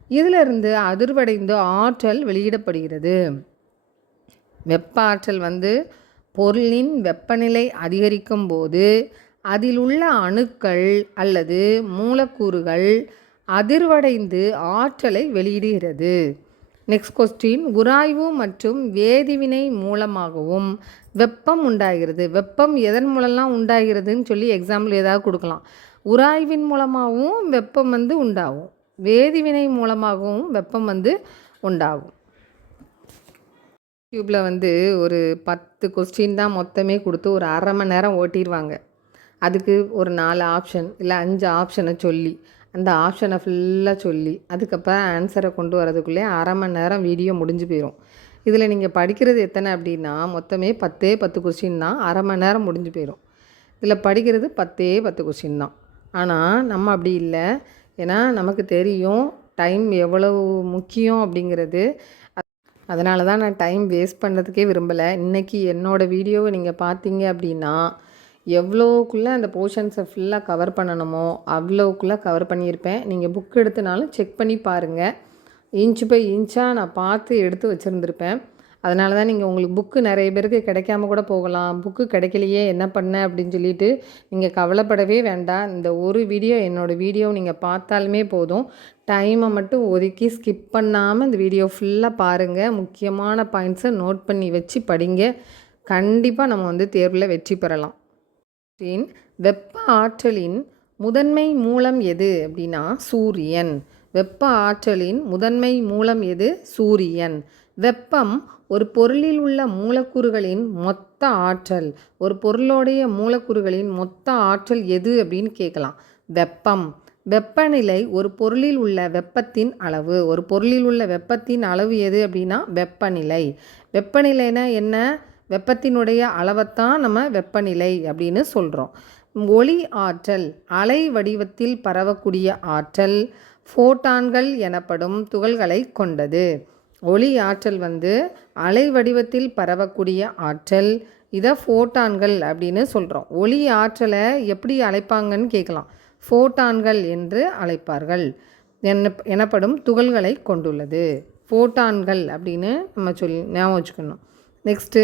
இதிலிருந்து அதிர்வடைந்து ஆற்றல் வெளியிடப்படுகிறது. வெப்ப ஆற்றல் வந்து பொருளின் வெப்பநிலை அதிகரிக்கும் போது அதில் உள்ள அணுக்கள் அல்லது மூலக்கூறுகள் அதிர்வடைந்து ஆற்றலை வெளியிடுகிறது. நெக்ஸ்ட் கொஸ்டின், உராய்வு மற்றும் வேதிவினை மூலமாகவும் வெப்பம் உண்டாகிறது. வெப்பம் எதன் மூலம்லாம் உண்டாகிறதுன்னு சொல்லி எக்ஸாம்பிள் ஏதாவது கொடுக்கலாம். உராய்வின் மூலமாகவும் வெப்பம் உண்டாகும், வேதிவினை மூலமாகவும் வெப்பம் உண்டாகும். யூடியூப்பில் ஒரு 10 கொஸ்டின் தான் மொத்தமே கொடுத்து ஒரு அரை மணி நேரம் ஓட்டிடுவாங்க. அதுக்கு ஒரு 4 ஆப்ஷன் இல்லை 5 ஆப்ஷனை சொல்லி அந்த ஆப்ஷனை ஃபுல்லாக சொல்லி அதுக்கப்புறம் ஆன்சரை கொண்டு வரதுக்குள்ளே அரை மணி நேரம் வீடியோ முடிஞ்சு போயிடும். இதில் நீங்கள் படிக்கிறது எத்தனை அப்படின்னா மொத்தமே 10 கொஸ்டின் தான், அரை மணி நேரம் முடிஞ்சு போயிடும். இதில் படிக்கிறது 10 கொஸ்டின் தான். ஆனால் நம்ம அப்படி இல்லை, ஏன்னா நமக்கு தெரியும் டைம் எவ்வளவு முக்கியம் அப்படிங்கிறது. அதனால தான் நான் டைம் வேஸ்ட் பண்ணுறதுக்கே விரும்பலை. இன்றைக்கி என்னோடய வீடியோவை நீங்கள் பார்த்தீங்க அப்படின்னா எவ்வளோக்குள்ளே அந்த போர்ஷன்ஸை ஃபுல்லாக கவர் பண்ணணுமோ அவ்வளோக்குள்ளே கவர் பண்ணியிருப்பேன். நீங்கள் புக் எடுத்தனாலும் செக் பண்ணி பாருங்கள். இன்ச் பை இன்ச்சாக நான் பார்த்து எடுத்து வச்சுருந்துருப்பேன். அதனால தான் நீங்கள் உங்களுக்கு புக்கு நிறைய பேருக்கு கிடைக்காம கூட போகலாம். புக்கு கிடைக்கலையே என்ன பண்ண அப்படின்னு சொல்லிட்டு நீங்கள் கவலைப்படவே வேண்டாம். இந்த ஒரு வீடியோ என்னோடய வீடியோ நீங்கள் பார்த்தாலுமே போதும். டைமை மட்டும் ஒதுக்கி ஸ்கிப் பண்ணாமல் இந்த வீடியோ ஃபுல்லாக பாருங்கள். முக்கியமான பாயிண்ட்ஸை நோட் பண்ணி வச்சு படிங்க. கண்டிப்பாக நம்ம தேர்வில் வெற்றி பெறலாம். வெப்ப ஆற்றலின் முதன்மை மூலம் எது அப்படின்னா சூரியன். வெப்ப ஆற்றலின் முதன்மை மூலம் எது? சூரியன். வெப்பம் ஒரு பொருளில் உள்ள மூலக்கூறுகளின் மொத்த ஆற்றல். ஒரு பொருளோடைய மூலக்கூறுகளின் மொத்த ஆற்றல் எது அப்படின்னு கேட்கலாம். வெப்பம். வெப்பநிலை ஒரு பொருளில் உள்ள வெப்பத்தின் அளவு. ஒரு பொருளில் உள்ள வெப்பத்தின் அளவு எது அப்படின்னா வெப்பநிலை. வெப்பநிலைனா என்ன? வெப்பத்தினுடைய அளவைத்தான் நம்ம வெப்பநிலை அப்படின்னு சொல்கிறோம். ஒளி ஆற்றல் அலை வடிவத்தில் பரவக்கூடிய ஆற்றல் ஃபோட்டான்கள் எனப்படும் துகள்களை கொண்டது. ஒளி ஆற்றல் அலை வடிவத்தில் பரவக்கூடிய ஆற்றல், இதை ஃபோட்டான்கள் அப்படின்னு சொல்கிறோம். ஒளி ஆற்றலை எப்படி அழைப்பாங்கன்னு கேட்கலாம். ஃபோட்டான்கள் என்று அழைப்பார்கள். எனப்படும் துகள்களை கொண்டுள்ளது. ஃபோட்டான்கள் அப்படின்னு நம்ம ஞாபகம் வச்சுக்கணும். நெக்ஸ்ட்டு,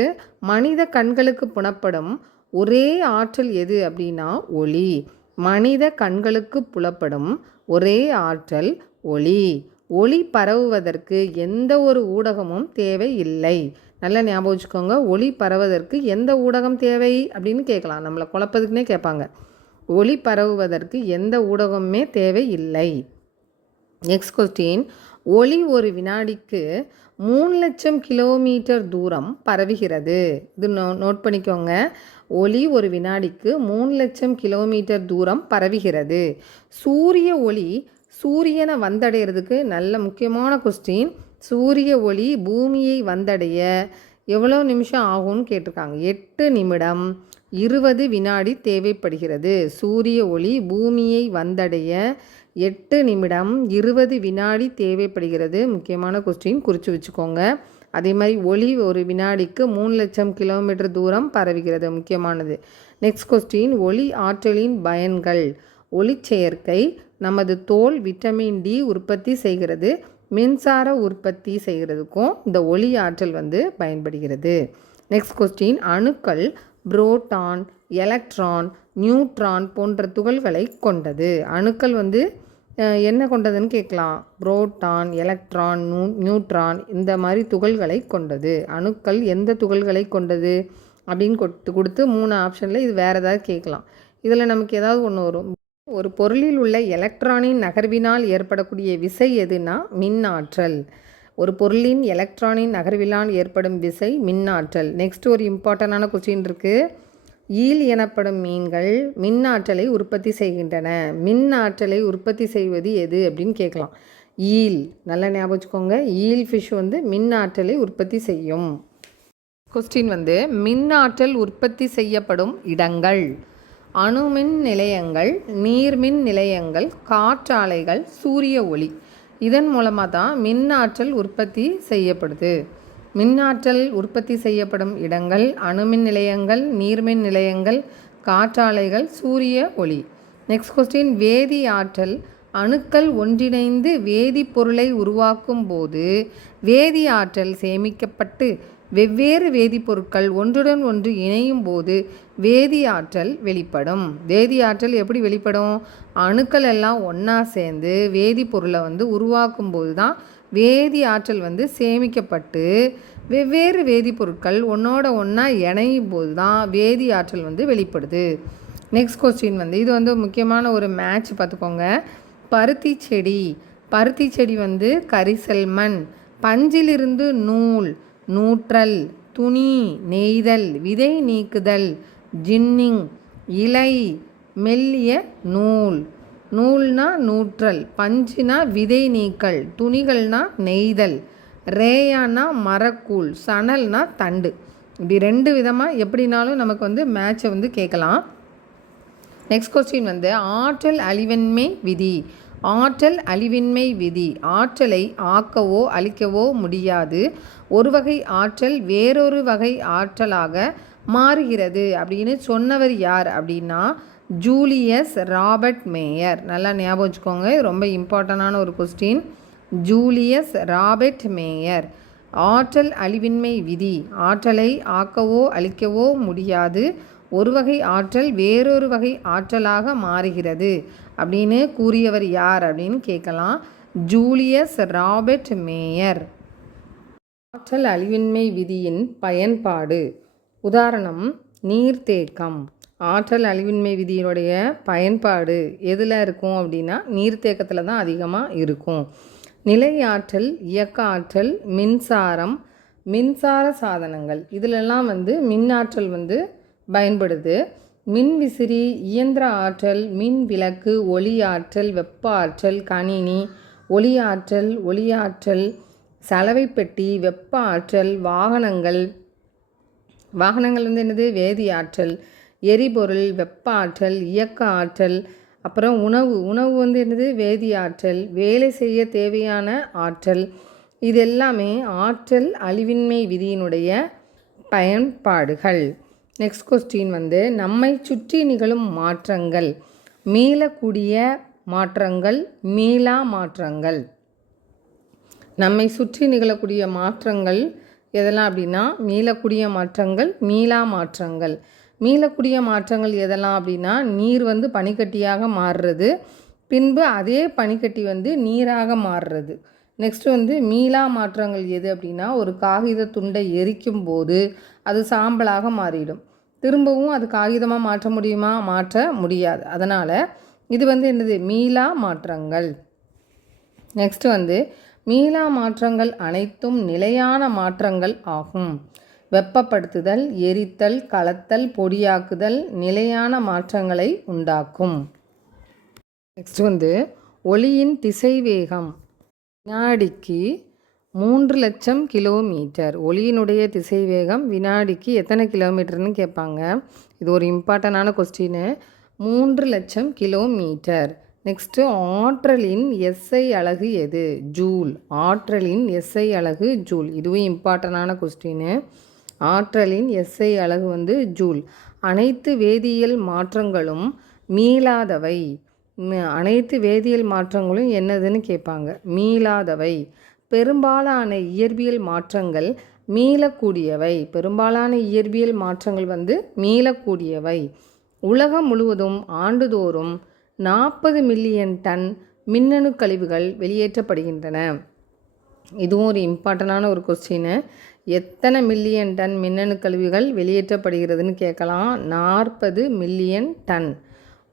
மனித கண்களுக்கு புலப்படும் ஒரே ஆற்றல் எது அப்படின்னா ஒளி. மனித கண்களுக்கு புலப்படும் ஒரே ஆற்றல் ஒளி. ஒளி பரவுவதற்கு எந்த ஒரு ஊடகமும் தேவை இல்லை. நல்லா ஞாபகம் வச்சுக்கோங்க. ஒளி பரவுவதற்கு எந்த ஊடகம் தேவை அப்படின்னு கேட்கலாம். நம்மளை குழப்பதுக்குன்னே கேட்பாங்க. ஒளி பரவுவதற்கு எந்த ஊடகமுமே தேவை இல்லை. நெக்ஸ்ட் கொஸ்டின், ஒளி ஒரு வினாடிக்கு 3 லட்சம் கிலோமீட்டர் தூரம் பரவுகிறது. இது நோட் பண்ணிக்கோங்க. ஒளி ஒரு வினாடிக்கு 3 லட்சம் கிலோமீட்டர் தூரம் பரவுகிறது. சூரிய ஒளி சூரியனை வந்தடைகிறதுக்கு நல்ல முக்கியமான கொஸ்டின். சூரிய ஒளி பூமியை வந்தடைய எவ்வளோ நிமிஷம் ஆகும்னு கேட்டிருக்காங்க. 8 நிமிடம் 20 வினாடி தேவைப்படுகிறது. சூரிய ஒளி பூமியை வந்தடைய 8 நிமிடம் 20 வினாடி தேவைப்படுகிறது. முக்கியமான கொஸ்டின், குறித்து வச்சுக்கோங்க. அதே மாதிரி ஒளி ஒரு வினாடிக்கு 3 லட்சம் கிலோமீட்டர் தூரம் பரவுகிறது. முக்கியமானது. நெக்ஸ்ட் கொஸ்டின், ஒளி ஆற்றலின் பயன்கள். ஒளிச்சேர்க்கை நமது தோல் விட்டமின் டி உற்பத்தி செய்கிறது. மின்சார உற்பத்தி செய்கிறதுக்கும் இந்த ஒளி ஆற்றல் பயன்படுகிறது. நெக்ஸ்ட் கொஸ்டின், அணுக்கள் புரோட்டான், எலக்ட்ரான், நியூட்ரான் போன்ற துகள்களை கொண்டது. அணுக்கள் என்ன கொண்டதுன்னு கேட்கலாம். புரோட்டான், எலக்ட்ரான், நியூட்ரான் இந்த மாதிரி துகள்களை கொண்டது. அணுக்கள் எந்த துகள்களை கொண்டது அப்படின்னு கொடுத்து 3 ஆப்ஷனில் இது வேறு ஏதாவது கேட்கலாம். இதில் நமக்கு ஏதாவது ஒன்று வரும். ஒரு பொருளில் உள்ள எலக்ட்ரானின் நகர்வினால் ஏற்படக்கூடிய விசை எதுனா மின்னாற்றல். ஒரு பொருளின் எலக்ட்ரானின் நகர்வினால் ஏற்படும் விசை மின்னாற்றல். நெக்ஸ்ட் ஒரு இம்பார்ட்டண்டான கொஸ்டின் இருக்குது. ஈல் எனப்படும் மீன்கள் மின்னாற்றலை உற்பத்தி செய்கின்றன. மின்னாற்றலை உற்பத்தி செய்வது எது அப்படின்னு கேட்கலாம். ஈல். நல்லா ஞாபகம் வச்சுக்கோங்க. ஈல் ஃபிஷ் மின்னாற்றலை உற்பத்தி செய்யும். கொஸ்டின் மின்னாற்றல் உற்பத்தி செய்யப்படும் இடங்கள். அணுமின் நிலையங்கள், நீர்மின் நிலையங்கள், காற்றாலைகள், சூரிய ஒளி. இதன் மூலமாக தான் மின்னாற்றல் உற்பத்தி செய்யப்படுது. மின்னாற்றல் உற்பத்தி செய்யப்படும் இடங்கள் அணுமின் நிலையங்கள், நீர்மின் நிலையங்கள், காற்றாலைகள், சூரிய ஒளி. நெக்ஸ்ட் கொஸ்டின், வேதி ஆற்றல். அணுக்கள் ஒன்றிணைந்து வேதிப்பொருளை உருவாக்கும் போது வேதி ஆற்றல் சேமிக்கப்பட்டு வெவ்வேறு வேதிப்பொருட்கள் ஒன்றுடன் ஒன்று இணையும் போது வேதியாற்றல் வெளிப்படும். வேதியாற்றல் எப்படி வெளிப்படும்? அணுக்கள் எல்லாம் ஒன்றா சேர்ந்து வேதிப்பொருளை உருவாக்கும் போது தான் வேதி ஆற்றல் சேமிக்கப்பட்டு வெவ்வேறு வேதிப்பொருட்கள் ஒன்றோட ஒன்றா இணையும் போது தான் வேதி ஆற்றல் வெளிப்படுது. நெக்ஸ்ட் கொஸ்டின் இது முக்கியமான ஒரு மேட்ச் பார்த்துக்கோங்க. பருத்தி செடி கரிசல் மண், பஞ்சிலிருந்து நூல் நூற்றல், துணி நெய்தல், விதை நீக்குதல் ஜின்னிங், இலை மெல்லிய நூல். நூல்னா நூற்றல், பஞ்சுனா விதை நீக்கல், துணிகள்னா நெய்தல், ரேயானா மரக்கூழ், சணல்னா தண்டு. இப்படி 2 விதமாக எப்படினாலும் நமக்கு மேட்சை கேட்கலாம். நெக்ஸ்ட் கொஸ்டின் ஆற்றல் அழிவின்மை விதி. ஆற்றல் அழிவின்மை விதி. ஆற்றலை ஆக்கவோ அழிக்கவோ முடியாது. ஒரு வகை ஆற்றல் வேறொரு வகை ஆற்றலாக மாறுகிறது அப்படின்னு சொன்னவர் யார் அப்படின்னா ஜூலியஸ் ராபர்ட் மேயர். நல்லா ஞாபகம் வச்சுக்கோங்க, ரொம்ப இம்பார்ட்டண்டான ஒரு கொஸ்டின். Julius Robert mayor. ஆற்றல் அழிவின்மை விதி. ஆற்றலை ஆக்கவோ அழிக்கவோ முடியாது. ஒரு வகை ஆற்றல் வேறொரு வகை ஆற்றலாக மாறுகிறது அப்படின்னு கூறியவர் யார் அப்படின்னு கேட்கலாம். Julius Robert mayor. ஆற்றல் அழிவின்மை விதியின் பயன்பாடு. உதாரணம் நீர்த்தேக்கம். ஆற்றல் அழிவின்மை விதியினுடைய பயன்பாடு எதில் இருக்கும் அப்படின்னா நீர்த்தேக்கத்தில் தான் அதிகமாக இருக்கும். நிலை ஆற்றல், இயக்க ஆற்றல், மின்சாரம், மின்சார சாதனங்கள் இதிலெல்லாம் மின்னாற்றல் பயன்படுது. மின் விசிறி, இயந்திர ஆற்றல், மின் விளக்கு, ஒளி ஆற்றல், வெப்ப ஆற்றல், கணினி, ஒளியாற்றல், சலவை பெட்டி, வெப்ப ஆற்றல், வாகனங்கள் என்னது? வேதி ஆற்றல், எரிபொருள், வெப்ப ஆற்றல், இயக்க ஆற்றல். அப்புறம் உணவு என்னது? வேதி ஆற்றல், வேலை செய்ய தேவையான ஆற்றல். இது எல்லாமே ஆற்றல் அழிவின்மை விதியினுடைய பயன்பாடுகள். நெக்ஸ்ட் கொஸ்டின் நம்மை சுற்றி நிகழும் மாற்றங்கள். மீளக்கூடிய மாற்றங்கள், மீளா மாற்றங்கள். நம்மை சுற்றி நிகழக்கூடிய மாற்றங்கள் எதெல்லாம் அப்படின்னா மீளக்கூடிய மாற்றங்கள், மீளா மாற்றங்கள். மீளக்கூடிய மாற்றங்கள் எதெல்லாம் அப்படின்னா நீர் பனிக்கட்டியாக மாறுறது, பின்பு அதே பனிக்கட்டி நீராக மாறுறது. நெக்ஸ்ட்டு மீளா மாற்றங்கள் எது அப்படின்னா ஒரு காகித துண்டை எரிக்கும் போது அது சாம்பலாக மாறிடும். திரும்பவும் அது காகிதமாக மாற்ற முடியுமா? மாற்ற முடியாது. அதனால் இது என்னது? மீளா மாற்றங்கள். நெக்ஸ்ட்டு மீளா மாற்றங்கள் அனைத்தும் நிலையான மாற்றங்கள் ஆகும். வெப்பப்படுத்துதல், எரித்தல், கலத்தல், பொடியாக்குதல் நிலையான மாற்றங்களை உண்டாக்கும். நெக்ஸ்ட் ஒளியின் திசைவேகம் வினாடிக்கு 3,00,000 கிலோமீட்டர். ஒளியினுடைய திசைவேகம் வினாடிக்கு எத்தனை கிலோமீட்டர்னு கேட்பாங்க. இது ஒரு இம்பார்ட்டண்டான கொஸ்டின். 3,00,000 கிலோமீட்டர். நெக்ஸ்ட்டு ஆற்றலின் எஸ்ஐ அலகு எது? ஜூல். ஆற்றலின் எஸ்ஐ அலகு ஜூல். இதுவும் இம்பார்ட்டண்டான கொஸ்டின். ஆற்றலின் எஸ்ஐ அலகு ஜூல். அனைத்து வேதியியல் மாற்றங்களும் மீளாதவை. அனைத்து வேதியியல் மாற்றங்களும் என்னதுன்னு கேட்பாங்க. மீளாதவை. பெரும்பாலான இயற்பியல் மாற்றங்கள் மீளக்கூடியவை. பெரும்பாலான இயற்பியல் மாற்றங்கள் மீளக்கூடியவை. உலகம் முழுவதும் ஆண்டுதோறும் 40 மில்லியன் டன் மின்னணு கழிவுகள் வெளியேற்றப்படுகின்றன. இதுவும் ஒரு இம்பார்ட்டண்டான ஒரு கொஸ்டின். எத்தனை மில்லியன் டன் மின்னணு கழிவுகள் வெளியேற்றப்படுகிறதுன்னு கேட்கலாம். 40 மில்லியன் டன்.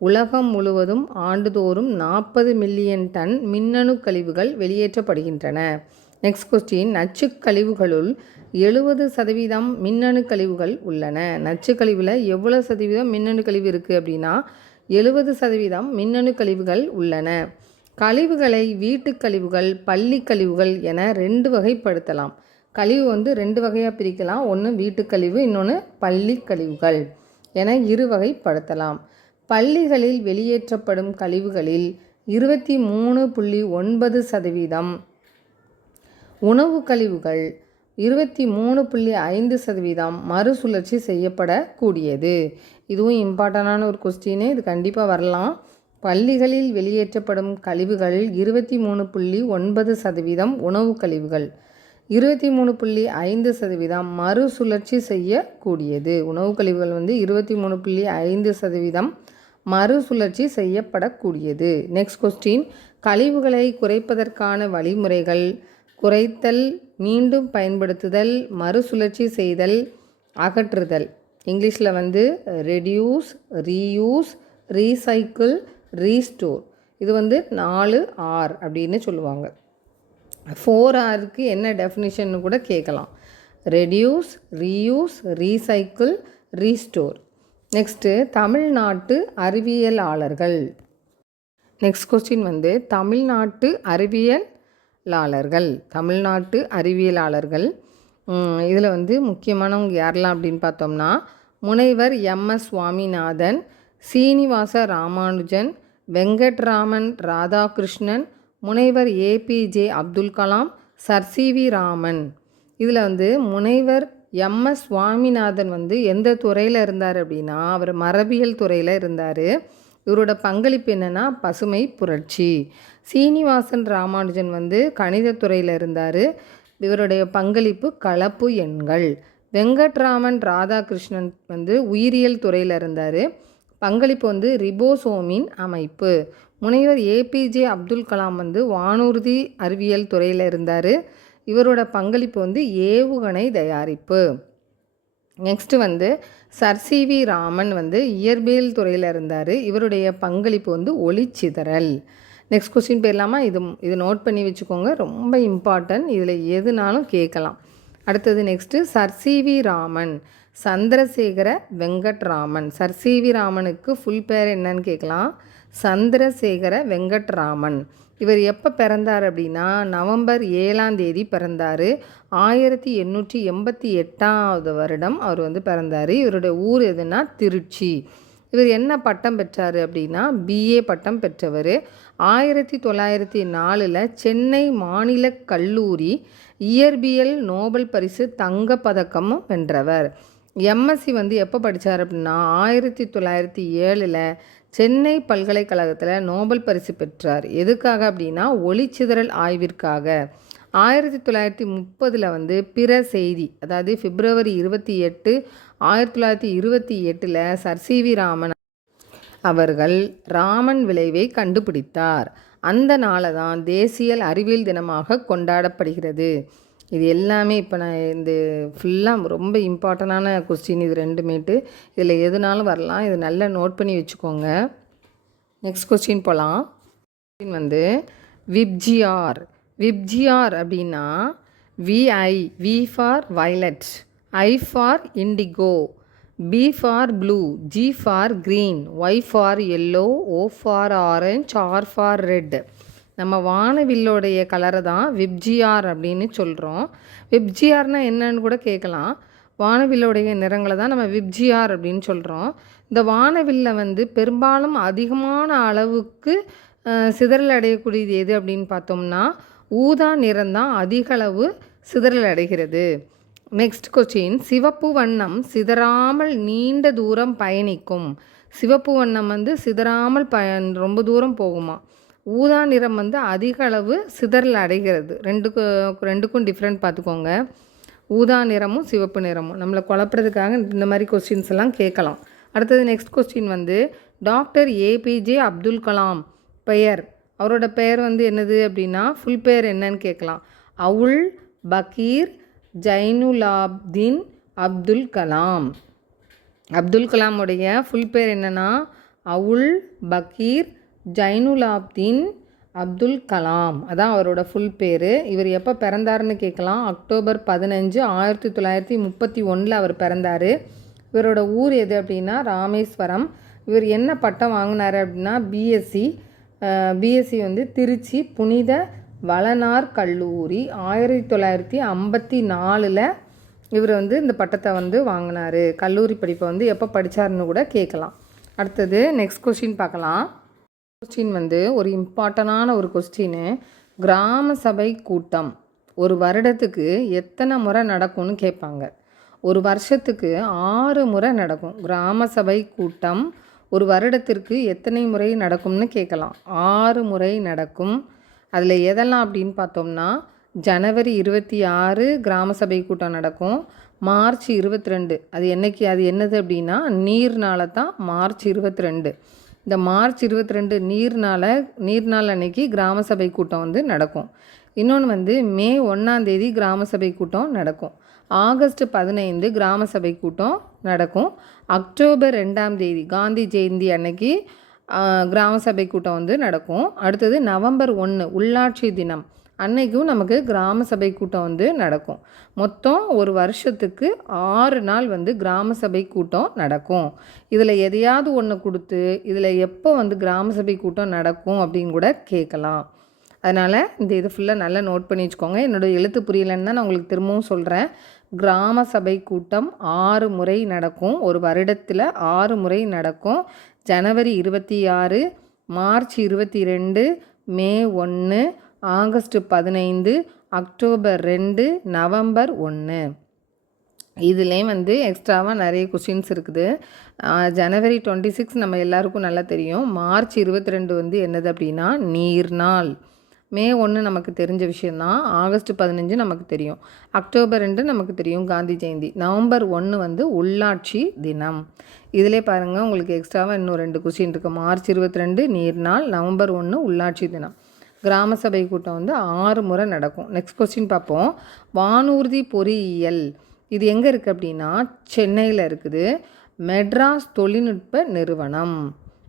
உலகம் முழுவதும் ஆண்டுதோறும் 40 மில்லியன் டன் மின்னணு கழிவுகள் வெளியேற்றப்படுகின்றன. நெக்ஸ்ட் கொஸ்டின் நச்சுக்கழிவுகளுள் 70% மின்னணு கழிவுகள் உள்ளன. நச்சுக்கழிவில் எவ்வளோ சதவீதம் மின்னணு கழிவு இருக்குது அப்படின்னா 70% மின்னணு கழிவுகள் உள்ளன. கழிவுகளை வீட்டு கழிவுகள், பள்ளி கழிவுகள் என 2 வகைப்படுத்தலாம். கழிவு 2 வகையாக பிரிக்கலாம். ஒன்று வீட்டுக்கழிவு, இன்னொன்று பள்ளி கழிவுகள் என 2 வகைப்படுத்தலாம். பள்ளிகளில் வெளியேற்றப்படும் கழிவுகளில் 23.9%, உணவு கழிவுகள் 23.5% மறுசுழற்சி செய்யப்படக்கூடியது. இதுவும் இம்பார்ட்டண்டான ஒரு கொஸ்டின். இது கண்டிப்பாக வரலாம். பள்ளிகளில் வெளியேற்றப்படும் கழிவுகளில் 23.9% உணவு கழிவுகள், 23.5% மறுசுழற்சி செய்யக்கூடியது. உணவு கழிவுகள் வந்து 23.5% மறுசுழற்சி செய்யப்படக்கூடியது. நெக்ஸ்ட் கொஸ்டின், கழிவுகளை குறைப்பதற்கான வழிமுறைகள்: குறைத்தல், மீண்டும் பயன்படுத்துதல், மறுசுழற்சி செய்தல், அகற்றுதல். இங்கிலீஷில் வந்து ரெடியூஸ், ரீயூஸ், ரீசைக்கிள், ரீஸ்டோர். இது வந்து 4R அப்படின்னு சொல்லுவாங்க. 4Rக்கு என்ன டெஃபினிஷன் கூட கேட்கலாம். Reduce, reuse, recycle, restore. Next, தமிழ்நாட்டு அறிவியலாளர்கள். நெக்ஸ்ட் கொஸ்டின் வந்து தமிழ்நாட்டு அறிவியலாளர்கள். தமிழ்நாட்டு அறிவியலாளர்கள் இதில் வந்து முக்கியமானவங்க யாரெல்லாம் அப்படின்னு பார்த்தோம்னா, முனைவர் MS சுவாமிநாதன், சீனிவாச ராமானுஜன், வெங்கட்ராமன் ராதாகிருஷ்ணன், முனைவர் APJ அப்துல் கலாம், சர் ராமன். இதில் வந்து முனைவர் MS சுவாமிநாதன் வந்து எந்த துறையில் இருந்தார் அப்படின்னா, அவர் மரபியல் துறையில் இருந்தார். இவரோட பங்களிப்பு என்னென்னா பசுமை புரட்சி. சீனிவாசன் ராமானுஜன் வந்து கணிதத்துறையில் இருந்தார். இவருடைய பங்களிப்பு கலப்பு எண்கள். வெங்கட்ராமன் ராதாகிருஷ்ணன் வந்து உயிரியல் துறையில் இருந்தார். பங்களிப்பு வந்து ரிபோசோமின் அமைப்பு. முனைவர் APJ அப்துல் கலாம் வந்து வானூர்தி அறிவியல் துறையில் இருந்தார். இவரோட பங்களிப்பு வந்து ஏவுகணை தயாரிப்பு. நெக்ஸ்ட்டு வந்து சர் ராமன் வந்து இயற்பியல் துறையில் இருந்தார். இவருடைய பங்களிப்பு வந்து ஒளிச்சிதறல். நெக்ஸ்ட் கொஸ்டின் போயிடலாமா? இது நோட் பண்ணி வச்சுக்கோங்க, ரொம்ப இம்பார்ட்டன்ட். இதில் எதுனாலும் கேட்கலாம். அடுத்தது next sir Raman, Chandrasekhara Venkatraman. Sir ராமனுக்கு ஃபுல் பேர் என்னன்னு கேட்கலாம். சந்திரசேகர வெங்கட்ராமன். இவர் எப்போ பிறந்தார் அப்படின்னா நவம்பர் 7 பிறந்தார். 1888 வருடம் அவர் வந்து பிறந்தார். இவருடைய ஊர் எதுனா திருச்சி. இவர் என்ன பட்டம் பெற்றார் அப்படின்னா BA பட்டம் பெற்றவர். 1904 சென்னை மாநில கல்லூரி இயற்பியல் நோபல் பரிசு தங்கப்பதக்கமும் வென்றவர். MSc வந்து எப்போ படித்தார் அப்படின்னா 1907 சென்னை பல்கலைக்கழகத்தில் நோபல் பரிசு பெற்றார். எதுக்காக அப்படின்னா ஒளிச்சிதறல் ஆய்விற்காக. 1930 வந்து பிற செய்தி, அதாவது பிப்ரவரி 28, 1928 சர் ராமன் அவர்கள் ராமன் விளைவை கண்டுபிடித்தார். அந்த நாளை தான் தேசிய அறிவியல் தினமாக கொண்டாடப்படுகிறது. இது எல்லாமே இப்போ நான் இந்த ஃபுல்லாக ரொம்ப இம்பார்ட்டண்டான கொஸ்டின் இது ரெண்டுமேட்டு. இதில் எதுனாலும் வரலாம். இது நல்லா நோட் பண்ணி வச்சுக்கோங்க. நெக்ஸ்ட் கொஸ்டின் போகலாம். கொஸ்டின் வந்து விப்ஜிஆர். விப்ஜிஆர் அப்படின்னா V for violet, I for indigo, B for blue, G for green, Y for yellow, O for orange, R for red. நம்ம வானவில்லோடைய கலரை தான் விப்ஜிஆர் அப்படின்னு சொல்கிறோம். விப்ஜிஆர்னால் என்னன்னு கூட கேட்கலாம். வானவில்லோடைய நிறங்களை தான் நம்ம விப்ஜிஆர் அப்படின்னு சொல்கிறோம். இந்த வானவில்லை வந்து பெரும்பாலும் அதிகமான அளவுக்கு சிதறல் அடையக்கூடியது எது அப்படின்னு பார்த்தோம்னா ஊதா நிறம்தான் அதிகளவு சிதறல் அடைகிறது. நெக்ஸ்ட் கொஸ்டின், சிவப்பு வண்ணம் சிதறாமல் நீண்ட தூரம் பயணிக்கும். சிவப்பு வண்ணம் வந்து சிதறாமல் ரொம்ப தூரம் போகுமா. ஊதா நிறம் வந்து அதிக அளவு சிதறல் அடைகிறது. ரெண்டுக்கும் டிஃப்ரெண்ட் பார்த்துக்கோங்க. ஊதா நிறமும் சிவப்பு நிறமும் நம்மளை குழப்புறதுக்காக இந்த மாதிரி கொஸ்டின்ஸ் எல்லாம் கேட்கலாம். அடுத்தது நெக்ஸ்ட் கொஸ்டின் வந்து டாக்டர் APJ அப்துல் கலாம் பெயர். அவரோட பெயர் வந்து என்னது அப்படின்னா ஃபுல் பெயர் என்னன்னு கேட்கலாம். அவுல் பக்கீர் ஜைனுலாப்தீன் அப்துல் கலாம். அப்துல் கலாமுடைய ஃபுல் பேர் என்னென்னா அவுல் பக்கீர் ஜைனுலாப்தீன் அப்துல் கலாம். அதான் அவரோட ஃபுல் பேர். இவர் எப்போ பிறந்தாருன்னு கேட்கலாம். அக்டோபர் 15, 1931 அவர் பிறந்தார். இவரோட ஊர் எது அப்படின்னா ராமேஸ்வரம். இவர் என்ன பட்டம் வாங்கினார் அப்படின்னா பிஎஸ்சி வந்து திருச்சி புனித வளனார் கல்லூரி. 1954 இவர் வந்து இந்த பட்டத்தை வந்து வாங்கினார். கல்லூரி படிப்பை வந்து எப்போ படித்தாருன்னு கூட கேட்கலாம். அடுத்தது நெக்ஸ்ட் கொஸ்டின் பார்க்கலாம். கொஸ்டின் வந்து ஒரு இம்பார்ட்டண்டான ஒரு கொஸ்டின். கிராம சபை கூட்டம் ஒரு வருடத்துக்கு எத்தனை முறை நடக்கும்னு கேட்பாங்க. ஒரு வருஷத்துக்கு 6 முறை நடக்கும். கிராம சபை கூட்டம் ஒரு வருடத்திற்கு எத்தனை முறை நடக்கும்னு கேட்கலாம். 6 முறை நடக்கும். அதில் எதெல்லாம் அப்படின்னு பார்த்தோம்னா ஜனவரி 26 கிராம சபை கூட்டம் நடக்கும். மார்ச் 22 அது என்னைக்கு, அது என்னது அப்படின்னா நீர்நாளை தான் மார்ச் 22. இந்த மார்ச் 22 நீர்நாள் அன்னைக்கு கிராம சபை கூட்டம் வந்து நடக்கும். இன்னொன்று வந்து மே 1 கிராம சபை கூட்டம் நடக்கும். ஆகஸ்ட் 15 கிராம சபை கூட்டம் நடக்கும். அக்டோபர் 2 காந்தி ஜெயந்தி அன்னைக்கு கிராம சபை கூட்டம் வந்து நடக்கும். அடுத்தது நவம்பர் 1 உள்ளாட்சி தினம் அன்னைக்கும் நமக்கு கிராம சபை கூட்டம் வந்து நடக்கும். மொத்தம் ஒரு வருஷத்துக்கு 6 நாள் வந்து கிராம சபை கூட்டம் நடக்கும். இதில் எதையாவது ஒன்று கொடுத்து இதில் எப்போ வந்து கிராம சபை கூட்டம் நடக்கும் அப்படின்னு கூட கேட்கலாம். அதனால் இந்த இது ஃபுல்லாக நல்லா நோட் பண்ணி வச்சுக்கோங்க. என்னோடய எழுத்து புரியலைன்னு தான் நான் உங்களுக்கு திரும்பவும் சொல்கிறேன். கிராம சபை கூட்டம் 6 முறை நடக்கும். ஒரு வருடத்தில் 6 முறை நடக்கும். ஜனவரி 26, மார்ச் 22, மே 1, ஆகஸ்ட் 15, அக்டோபர் 2, நவம்பர் 1. இதுலேயே வந்து எக்ஸ்ட்ராவாக நிறைய கொஸ்டின்ஸ் இருக்குது. ஜனவரி 26 நம்ம எல்லாருக்கும் நல்லா தெரியும். மார்ச் 22 வந்து என்னது அப்படின்னா நீர்நாள். மே 1 நமக்கு தெரிஞ்ச விஷயந்தான். ஆகஸ்ட் 15 நமக்கு தெரியும். அக்டோபர் 2 நமக்கு தெரியும் காந்தி ஜெயந்தி. நவம்பர் 1 வந்து உள்ளாட்சி தினம். இதிலே பாருங்கள் உங்களுக்கு எக்ஸ்ட்ராவாக இன்னும் 2 கொஸ்டின் இருக்குது. மார்ச் 22 நீர்நாள், நவம்பர் 1 உள்ளாட்சி தினம். கிராம சபை கூட்டம் வந்து 6 முறை நடக்கும். நெக்ஸ்ட் கொஸ்டின் பார்ப்போம். வானூர்தி பொறியியல் இது எங்கே இருக்குது அப்படின்னா சென்னையில் இருக்குது. மெட்ராஸ் தொழில்நுட்ப நிறுவனம்.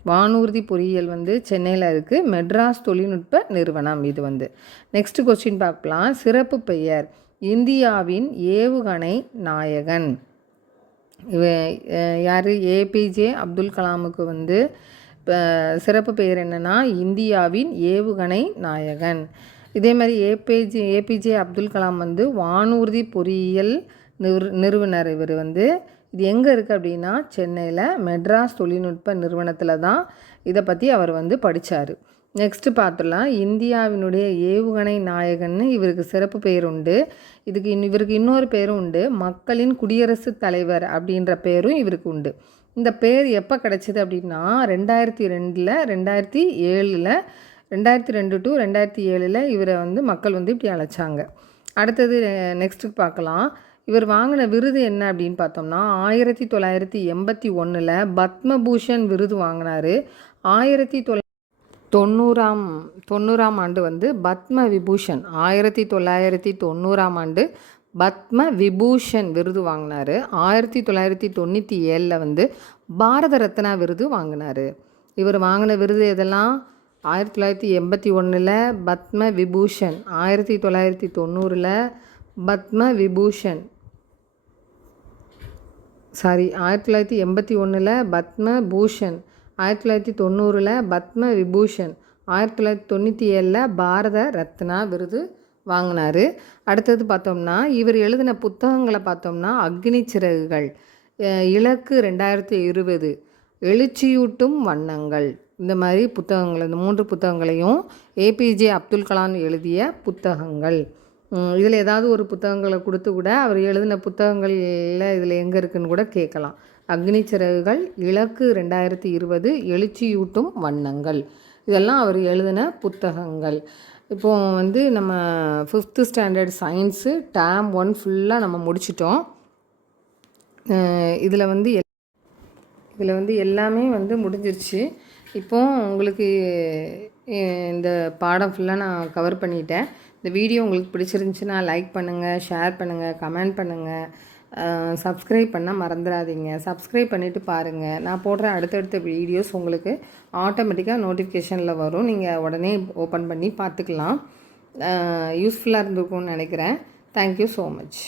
வானூர்தி பொறியியல் வந்து சென்னையில் இருக்குது. மெட்ராஸ் தொழில்நுட்ப நிறுவனம் இது வந்து. நெக்ஸ்ட் கொஸ்டின் பார்க்கலாம். சிறப்பு பெயர் இந்தியாவின் ஏவுகணை நாயகன் யார்? ஏபிஜே அப்துல் கலாமுக்கு வந்து சிறப்பு பெயர் என்னென்னா இந்தியாவின் ஏவுகணை நாயகன். இதே மாதிரி ஏபிஜே அப்துல் கலாம் வந்து வானூர்தி பொறியியல் நிறுவனர். இவர் வந்து இது எங்கே இருக்குது அப்படின்னா சென்னையில் மெட்ராஸ் தொழில்நுட்ப நிறுவனத்தில் தான் இதை பற்றி அவர் வந்து படித்தார். நெக்ஸ்ட்டு பார்த்துடலாம். இந்தியாவினுடைய ஏவுகணை நாயகன்னு இவருக்கு சிறப்பு பெயர் உண்டு. இவருக்கு இன்னொரு பேரும் உண்டு. மக்களின் குடியரசுத் தலைவர் அப்படின்ற பேரும் இவருக்கு உண்டு. இந்த பேர் எப்போ கிடச்சிது அப்படின்னா 2002, 2007, 2002 to 2007 இவரை வந்து மக்கள் வந்து இப்படி அழைச்சாங்க. அடுத்தது நெக்ஸ்ட்டு பார்க்கலாம். இவர் வாங்கின விருது என்ன அப்படின்னு பார்த்தோம்னா 1981 பத்மபூஷன் விருது வாங்கினார். 1990 ஆண்டு வந்து பத்ம விபூஷன் 1990 பத்ம விபூஷன் விருது வாங்கினார். 1997 வந்து பாரத ரத்னா விருது வாங்கினார். இவர் வாங்கின விருது எதெல்லாம்? 1981 பத்ம விபூஷன், 1990 பத்ம விபூஷன் 1981 பத்ம பூஷன், 1990 பத்ம விபூஷன், 1997 பாரத ரத்னா விருது வாங்கினார். அடுத்தது பார்த்தோம்னா இவர் எழுதின புத்தகங்களை பார்த்தோம்னா அக்னி சிறகுகள், இலக்கு 2020, எழுச்சியூட்டும் வண்ணங்கள், இந்த மாதிரி புத்தகங்கள், இந்த 3 புத்தகங்களையும் ஏபிஜே அப்துல் கலாம் எழுதிய புத்தகங்கள். இதில் ஏதாவது ஒரு புத்தகங்களை கொடுத்து கூட அவர் எழுதின புத்தகங்களில் இதில் எங்கே இருக்குதுன்னு கூட கேட்கலாம். அக்னி சிறகுகள், இலக்கு 2020, எழுச்சியூட்டும் வண்ணங்கள், இதெல்லாம் அவர் எழுதின புத்தகங்கள். இப்போது வந்து நம்ம 5th ஸ்டாண்டர்ட் சயின்ஸு டேர்ம் 1 ஃபுல்லாக நம்ம முடிச்சிட்டோம். இதில் வந்து எல்லாமே வந்து முடிஞ்சிருச்சு. இப்போது உங்களுக்கு இந்த பாடம் ஃபுல்லாக நான் கவர் பண்ணிட்டேன். இந்த வீடியோ உங்களுக்கு பிடிச்சிருந்துச்சுன்னா லைக் பண்ணுங்கள், ஷேர் பண்ணுங்கள், கமெண்ட் பண்ணுங்கள், சப்ஸ்கிரைப் பண்ண மறந்துடாதீங்க. சப்ஸ்கிரைப் பண்ணிவிட்டு பாருங்கள். நான் போடுற அடுத்தடுத்த வீடியோஸ் உங்களுக்கு ஆட்டோமேட்டிக்காக நோட்டிஃபிகேஷனில் வரும். நீங்கள் உடனே ஓப்பன் பண்ணி பார்த்துக்கலாம். யூஸ்ஃபுல்லாக இருந்திருக்கும்னு நினைக்கிறேன். Thank you so much.